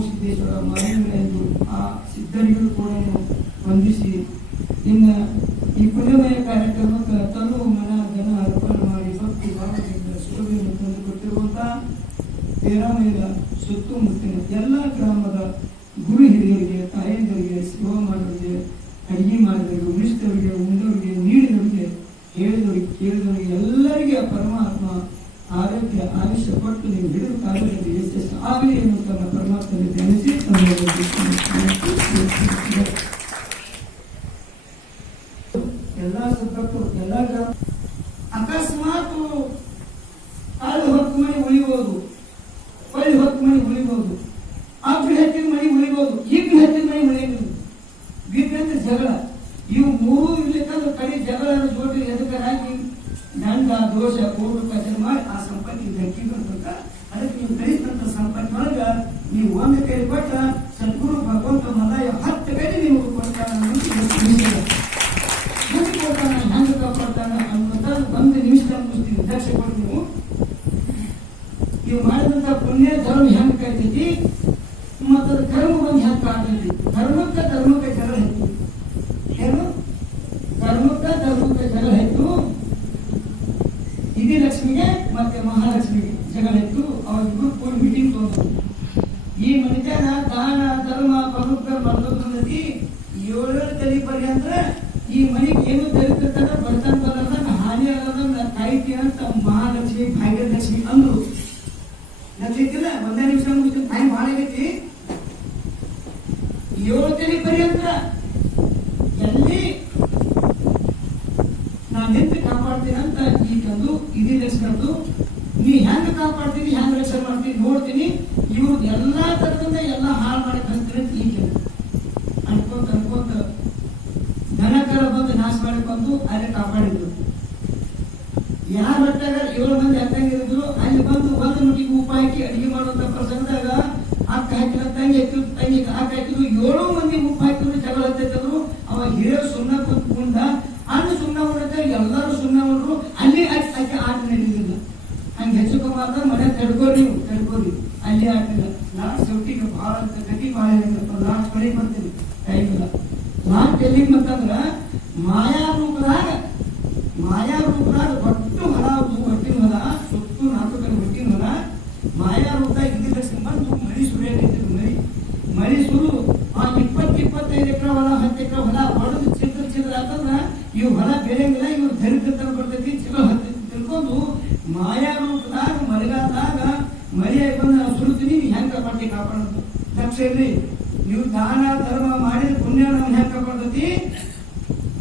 ಸಿದ್ದೇಶ್ವರ ಮಾಲಿನ್ಯ ಎಂದು ಆ ಸಿದ್ಧರಿಗೂ ಕೂಡ ವಂದಿಸಿ ಇನ್ನ ಈ ಪುಣ್ಯಮಯ ಕಾರ್ಯಕ್ರಮಕ್ಕೆ ತನು ಮನ ಧನ ಅರ್ಪಣೆ ಮಾಡಿ ಭಕ್ತಿ ಭಾವದಿಂದ ಶೋಭೆಯನ್ನು ತಂದು ಕೊಟ್ಟಿರುವಂತಹ ತೇರಾಮಯ್ಯ ಸುತ್ತಮುತ್ತಲಿನ ಎಲ್ಲ ಗ್ರಾಮದ ಗುರು ಹಿರಿಯರಿಗೆ, ತಾಯಂದರಿಗೆ, ಸೇವಾ ಮಾಡೋರಿಗೆ, ಅಡಿಗೆ ಮಾಡಿದವರಿಗೆ, ಉಳಿಸಿದವರಿಗೆ, ಉಂಡವರಿಗೆ, ನೀಡಿದವರಿಗೆ, ಹೇಳಿದವರಿಗೆ, ಕೇಳಿದವರಿಗೆ ಎಲ್ಲರಿಗೆ ಪರಮಾತ್ಮ ಆರೋಗ್ಯ ಆಯುಷ್ಯ ಕೊಟ್ಟು ನೀವು ಹಿಡಿದು ಕಾರ್ಯದಲ್ಲಿ ಯಶಸ್ಸು ಆಗಲಿ ಎನ್ನುವಂತ ಪರಮಾತ್ಮನ ಧ್ಯಾನಿಸಿ ಎಲ್ಲ ಸುತ್ತಕ್ಕೂ ಎಲ್ಲ ಗ್ರಾಮ ಅಕಸ್ಮಾತ್ ಕಾಳು ಹೊತ್ತು ಮನೆ ಉಳಿಬಹುದು, ಹೊಳ್ಳಿ ಹೊತ್ತು ಮನೆ ಉಳಿಬಹುದು, ಆಗ್ಲಿ ಹೆಚ್ಚಿನ ಮನೆ ಉಳಿಬಹುದು, ಈಗಲೂ ಹೆಚ್ಚಿನ ಮನೆ ಉಳಿಯಬಹುದು. ಬಿಟ್ಟಂದ್ರೆ ಜಗಳ, ಇವು ಮೂರು ಇರ್ಲಿಕ್ಕಂದ್ರೆ ಕಡೆ ಜಗಳ ಜೋಡಿ ಎದಕ್ಕೆ ಹಾಕಿ ದಂಡ ದೋಷ ಕೋಟು ಕಚೇರಿ ಮಾಡಿ ಆ ಸಂಪತ್ತಿ ಧಕ್ಕಿ ಬರ್ತಕ್ಕ. ಅದಕ್ಕೆ ನೀವು ಕಲಿಸಿದಂತ ಸಂಪತ್ತಿ ಒಳಗ ನೀವು ಒಂದು ಕೈ ಕೊಟ್ಟ ಸದ್ಗುರು ಭಗವಂತ ಮದಾಯ 10 ಕೈ ನೀವು ಕೊಡ್ತಾನ, ಕೊಡ್ತಾನ, ಹೆಂಗ ಕಾಪಾಡ್ತಾನ ಅನ್ನುವಂತ 1 ನಿಮಿಷ ಮುಗಿಸ್ತೀವಿ. ದಕ್ಷ ಕೊಟ್ಟು ನೀವು ಮಾಡಿದಂತ ಪುಣ್ಯ ಧರ್ಮ ಹೆಂಗ್ ಕಾಯ್ತೈತಿ ಮತ್ತದ ಕರ್ಮ ಬಂದು ಹೆಂಗ್ ಕಾಡ್ತೈತಿ. ಧರ್ಮಕ್ಕೆ ಜಗಳ ಹೆಚ್ಚು, ಏನು ಧರ್ಮಕ್ಕೆ ಜಗಳ ಹೆಚ್ಚು. ಇಡೀ ಲಕ್ಷ್ಮಿಗೆ ಮತ್ತೆ ಮಹಾಲಕ್ಷ್ಮಿಗೆ ಜಗಳ ಹೆಚ್ಚು. ಅವ್ರಿಗೂ ಕೂಡಿ ಮೀಟಿಂಗ್ ತಗೊಂಡು ಈ ಮನುಷ್ಯನ ದಾನ ಧರ್ಮ ಪರೋಪಕಾರ ಮಾಡೋದ್ರಲ್ಲಿ 7 ತಲೆ ಪರ್ಯಂತ ಈ ಮನೆಗೆ ಏನು ದರಿದ್ರ ಬರ್ತಾನ ಹಾನಿ ಆಗೋದನ್ನ ಕಾಯ್ತಿ ಅಂತ ಮಹಾಲಕ್ಷ್ಮಿ ಗೊತ್ತಿಲ್ಲ ಒಂದೇ ನಿಮಿಷ ಮುಗಿಸ್ತೀನಿ ಟೈಮ್ ಭಾಳ ಆಗೈತಿ 7 ತಿಳಿ ಪರ್ಯಂತ ಎಲ್ಲಿ ನಾನು ನಿಂತು ಕಾಪಾಡ್ತೀನಿ ಅಂತ ಈ ತಂದು ಇಡೀ ನಡೆಸ್ಕೊಂಡು ನೀ ಹೆಂಗ ಕಾಪಾಡ್ತೀನಿ ಹೆಂಗ ರಕ್ಷಣೆ ಮಾಡ್ತೀನಿ ನೋಡ್ತೀನಿ ಇವ್ರು ಎಲ್ಲಾ ತರದಿಂದ ಎಲ್ಲ ಹಾಳು ಮಾಡಿ ಕಳಿಸ್ತೀನಿ ಅಂತ ಈಗ ಅನ್ಕೊಂತ ದನಕರ ಬಂದು ನಾಶ ಮಾಡಿ ಬಂದು ಅಲ್ಲಿ ಕಾಪಾಡಿದ್ರು ಯಾರ ಹೊಟ್ಟಾಗ 7 ಮಂದಿ ಅಕ್ಕಂಗಿರಿದ್ರು ಅಲ್ಲಿ ಬಂದು ಒಂದು ಮುಟ್ಟಿಗೆ ಉಪ್ಪು ಹಾಕಿ ಅಡಿಗೆ ಮಾಡುವಂತ ಪ್ರಸಂಗದಾಗ ಅಕ್ಕ ಹಾಕಿದ ತಂಗಿ ಅಕ್ಕ ಹಾಕಿದ್ರು 7 ಮಂದಿ ಉಪ್ಪು ಹಾಕಿದ್ರು ಜಗಳ ಹತ್ತಿದ್ರು ಅವ ಹಿರಿಯರು ಸುಣ್ಣ ಕುಂದ ಅನ್ನ ಸುಣ್ಣ ಉಂಡ ಎಲ್ಲರೂ ಸುಣ್ಣ ಉಂಡ್ರು ಅಲ್ಲಿ ಆಕೆ ಆಟ ನಡೆದಿಲ್ಲ ಹಂಗೆ ಹೆಚ್ಚು ಕಮ್ಮಿ ಮನೆ ತಡ್ಕೋರಿ ಅಲ್ಲಿ ಆಟಿಲ್ಲ ಲಾಸ್ಟ್ ಸೌಟಿಗೆ ಭಾಳ ಅಂತ ಗತಿ ಭಾಳ ಲಾಸ್ಟ್ ಮನೆ ಬರ್ತೀನಿ ಟೈಮ್ ಇಲ್ಲ ಲಾಸ್ಟ್ ಎಲ್ಲಿಗೆ ಬಂತಂದ್ರ ಮಾಯಾ ರೂಪದಾಗ ಒಟ್ಟು ಹೊಲ ಹೊಟ್ಟಿನ ಹೊಲ ಸುತ್ತು 4 ಕಡೆ ಹೊಟ್ಟಿನ ಹೊಲ ಮಾಯಾ ರೂಪದಾಗ ಇದ್ದ ತಕ್ಷಣ ಬಂದು ಮಳಿ ಸುರಿಯಾಗಿತ್ತು ಮಳಿ ಸುರು ಆ 20-25 ಎಕರೆ ಹೊಲ 10 ಎಕರೆ ಹೊಲ ಹೊಡೆದು ಚಿತ್ರ ಅಂತಂದ್ರ ಇವ್ ಹೊಲ ಬೆಳೆಯಂಗಿಲ್ಲ ಇವ್ರು ದರಿದ್ರ ಬರ್ತೈತಿ ಚಲೋ ತಿಳ್ಕೊಂಡು ಮಾಯಾ ರೂಪದಾಗ ಮಳೆಗಾಲದಾಗ ಮಳಿ ಬಂದು ನಾವು ಸುರುತ್ತೀನಿ ಹೆಂಗ್ ಕಾಪಾಡೋದು ದಕ್ಷ ಇರ್ಲಿ ನೀವು ದಾನ ಧರ್ಮ ಮಾಡಿದ ಪುಣ್ಯ ನಾವು ಹೆಂಗ್ ಕಾಪಾಡ್ತೈತಿ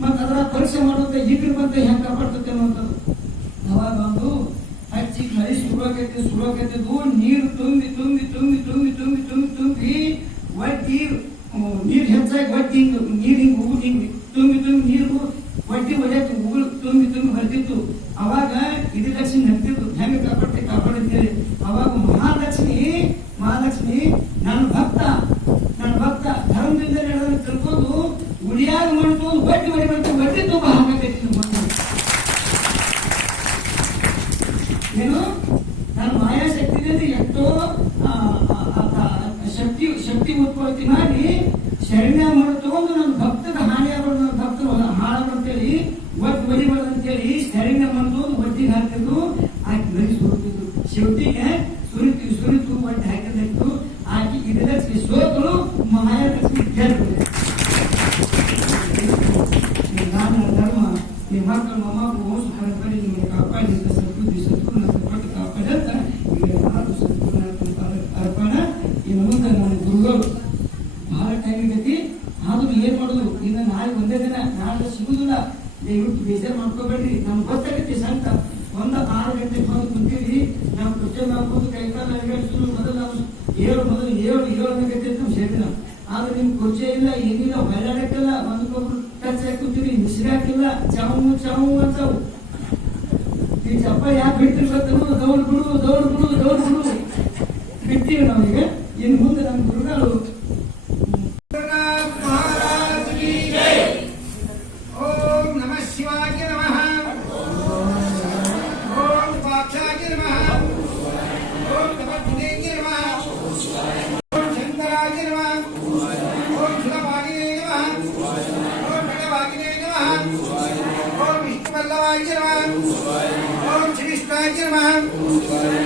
ಮತ್ತ ಅದರ ಪರೀಕ್ಷೆ ಮಾಡುತ್ತೆ ಈಗಿನ ಬಂತ ಹೆಂಗ್ ಕಾಪಾಡ್ತೈತಿ ಅನ್ನುವಂಥದ್ದು ಅವಾಗ ಒಂದು ಹಚ್ಚಿ ಮಳಿ ಶುರುವಾಗೈತಿದ್ದು ನೀರು ತುಂಬಿ ಒಡ್ಡಿ ನೀರು ಹೆಚ್ಚಾಗಿ ಒಡ್ಡಿ ನೀರು ಹಿಂಗ್ ತುಂಬಿ ನೀರು ಒಡ್ಡಿ ಒಡೆಯತ್ತು ಉಗುಳು ತುಂಬಿ ಬರ್ತಿತ್ತು ಅವಾಗ ಇದು ಲಕ್ಷ್ಮಿ ನಗ್ತಿತ್ತು ಹೆಂಗ ಕಾಪಾಡಿದ್ದೇವೆ ಅವಾಗ ಮಹಾಲಕ್ಷ್ಮಿ ನನ್ನ ಭಕ್ತ ಧರ್ಮದಿಂದ ನಡೆದ ತಿಳ್ಕೊಂಡು ಉಳಿಯಾಗ ಮಾಡ್ತು ಬಡ್ಡಿ ಬಡ್ಡಿ ತುಂಬ ಹಾಕತೈತಿ ಏನು ನಾನು ಮಾಯಾಶಕ್ತಿಯಿಂದ ಎಷ್ಟೋ ಶಕ್ತಿ ಉತ್ಪತ್ತಿ ಮಾಡಿ ಶರಣ್ಯ ಮಾಡಿ ತಗೊಂಡು ನನ್ನ ಭಕ್ತದ ಹಾನಿ ಆಗೋದು ನನ್ನ ಭಕ್ತರು ಹಾಳಾಗ ಅಂತೇಳಿ ಒಟ್ಟು ಬಡಿಬಾರ್ದು ಅಂತೇಳಿ ಶರಣ್ಯ ಬಂದು ಒಟ್ಟಿಗೆ ಹಾಕಿದ್ರು ಆಕೆ ಬರೀ ಸುರುತ್ತಿದ್ರು ಶಿವಟಿಗೆ ಸುರಿತು ಒಟ್ಟು ಹಾಕಿದ್ದು ಆಕೆ ಇದಕ್ಕೆ ಸೋತರು ಮಹಾಲಕ್ಷ್ಮಿ ಗೆದ್ದು ದಾನ ಧರ್ಮ ನಿಮ್ಮ ಮಕ್ಕಳು ಮೊಮ್ಮಕ್ಕಳು ವಂಶ ಪರಂಪರೆ ನಿಮಗೆ ಕಾಪಾಡಿ ಸತ್ಪಟ್ಟು ಕಾಪಾಡಂತ ಇವೆಲ್ಲರೂ ಅರ್ಪಣ ಇನ್ನು ಮುಂದೆ ನಾನು ಗುರುಗಳು ಬಹಳ ಟೈಮ್ ಆಗೈತಿ ಆದ್ರೂ ಏನ್ ಮಾಡುದು ಇನ್ನು ನಾಳೆ ಒಂದೇ ದಿನ ನಾಳೆ ಸಿಗುದಿಲ್ಲ ದಯವಿಟ್ಟು ಬೇಜಾರು ಮಾಡ್ಕೋಬೇಡ್ರಿ ನಮ್ಗೆ ಗೊತ್ತಾಗೈತಿ ಸಂತ 6 ಗಂಟೆಗೆ ಬಂದು ಕುಂತೀವಿ ನಾವು ಕ್ವಶನ್ ಹಾಕೋದು ಕೈಕಾಲ ಅಲುಗಾಡಿಸಲು ಮೊದಲು 7 ಗಂಟೆ ನಾವು ಸೇರಿನ ಆದ್ರೆ ನಿಮ್ ಕುರ್ಚಿ ಇಲ್ಲ ಏನಿಲ್ಲ ಹೊರಡಕ್ಕಿಲ್ಲ ಒಂದಕ್ಕೊಬ್ರು ಟಚ್ ಹಾಕುತ್ತೀವಿ ನಿಸಿರಾಕಿಲ್ಲ ಚಾವು ಅಂತಾವು ಈ ಚಪ್ಪ ಯಾಕೆ ಬಿಟ್ಟಿರ್ಬೇಕು ದೌಡ್ ಬಿಡು ಬಿಡ್ತೀವಿ ನಾವೀಗ ಇನ್ನು ಮುಂದೆ ನಮ್ಮ ಗುರುಗಳು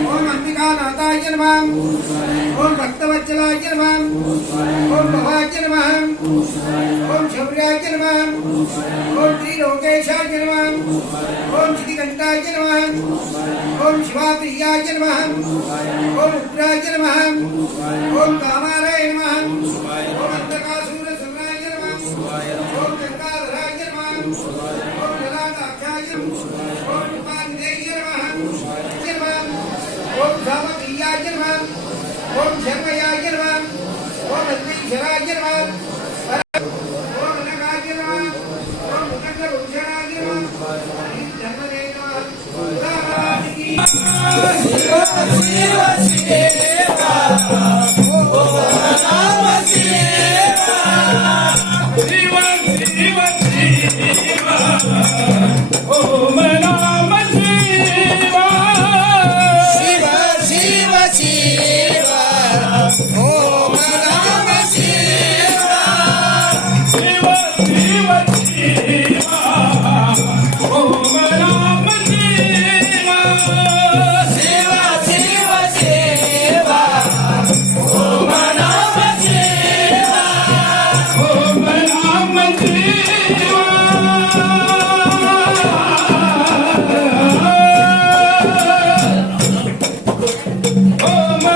ओम अंबिकानाथाय नमः ओम भक्तवत्सलाय नमः ओम भवाय नमः ओम शौर्याय नमः ओम त्रिलोकेशाय नमः ओम श्रीकंठाय नमः ओम शिवाप्रियाय नमः ओम रुद्राय नमः ओम कामाराय नमः ओम अंधकासुरसंहाराय नमः ओम गंगाधराय नमः ओम जलाकाक्षाय नमः ओम उपानिदेय नमः ओम सामक्रियाय नमः ओम शर्मयाय नमः ओम अग्निशराय नमः ओम नगाय नमः ओम मुकंदभूषणाय नमः धर्मदे नमः Oh,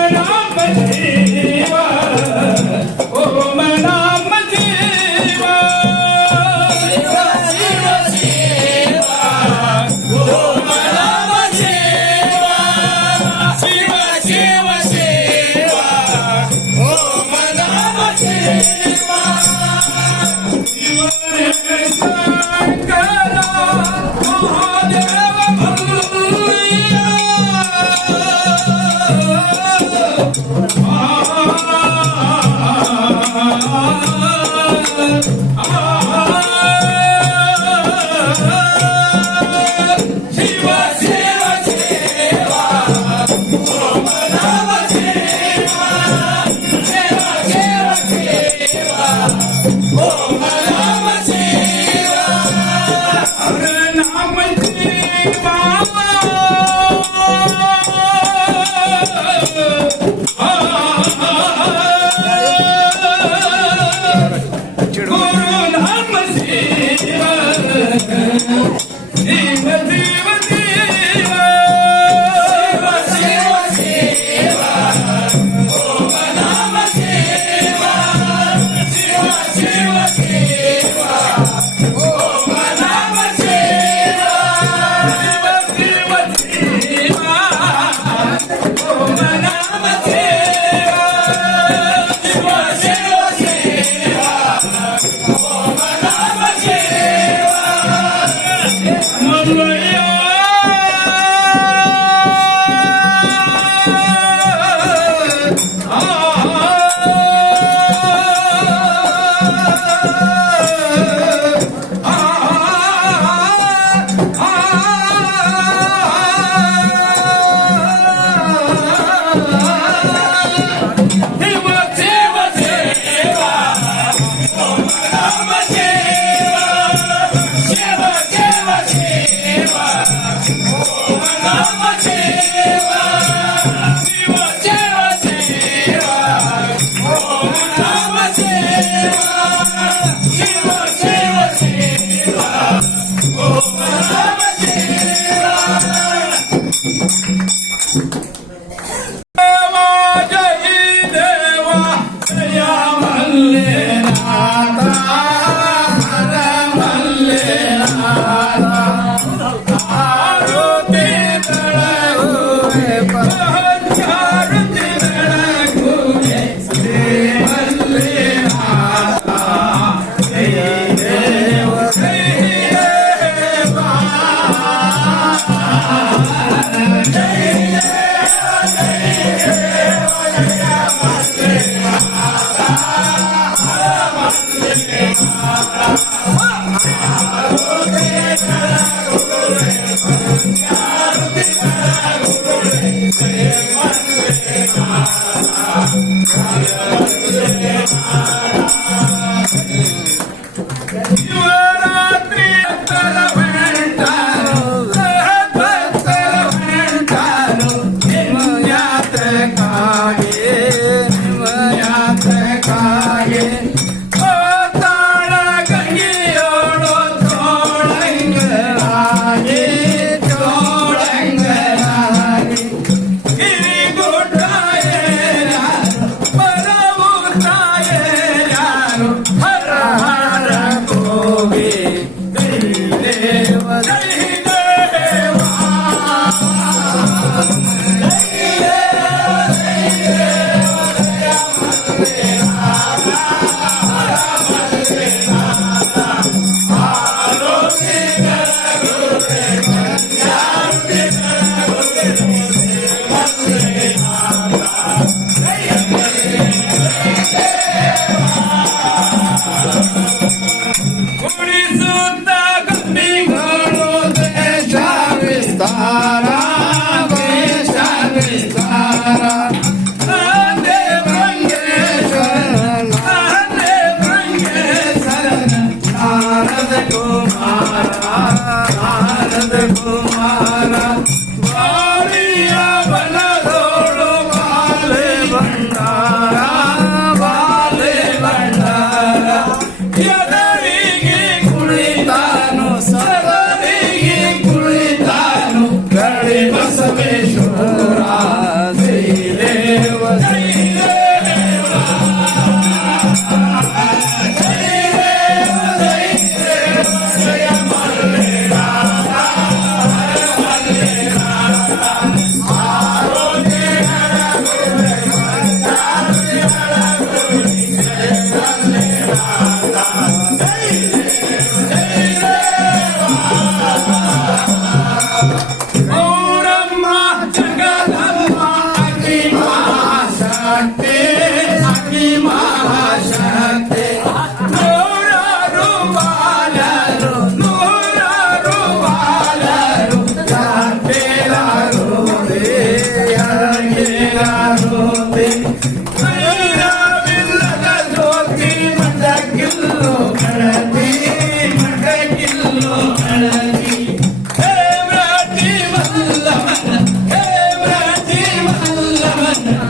Hey,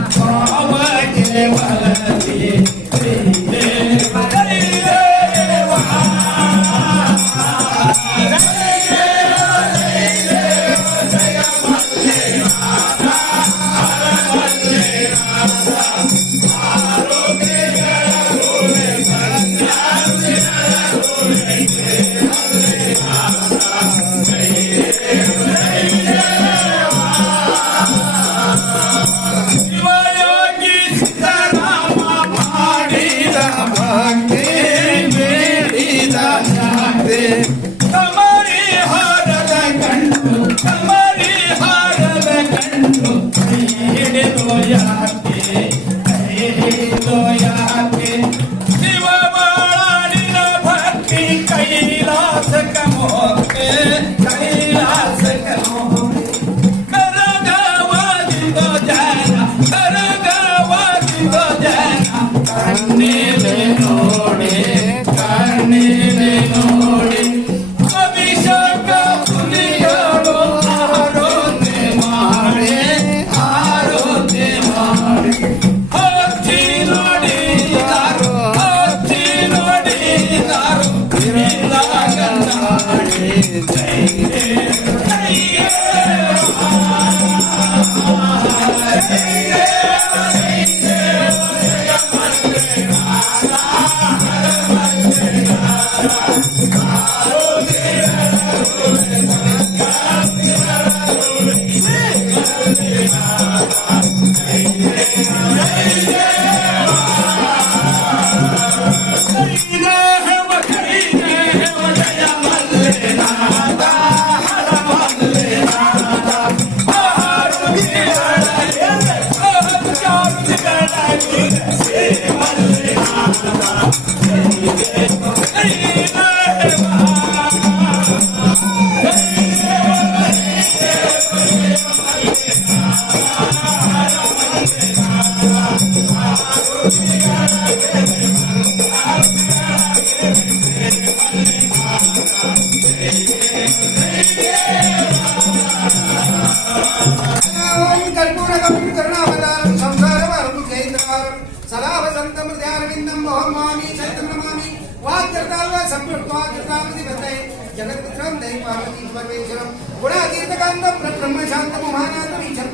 सदा वसंतम हृदयारविंदम मोहमामि चैतन्यमामि वाक्यर्ताव संयुक्त्वा कृतामति बद्धे जगत्पुत्रं दै पार्वती परमेश्वरं गुणातीतकान्तं ब्रह्मशान्तं महानाथं ईशं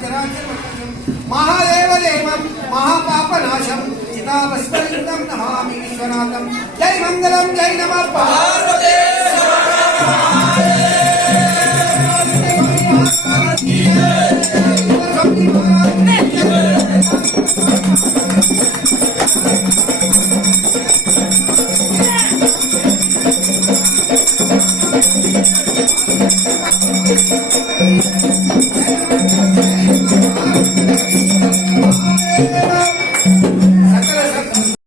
महादेव देवं महापापनाशं चिताभस्मलिङ्गं नमामि विश्वनाथं जय मंगलम जय नमः पार्वती।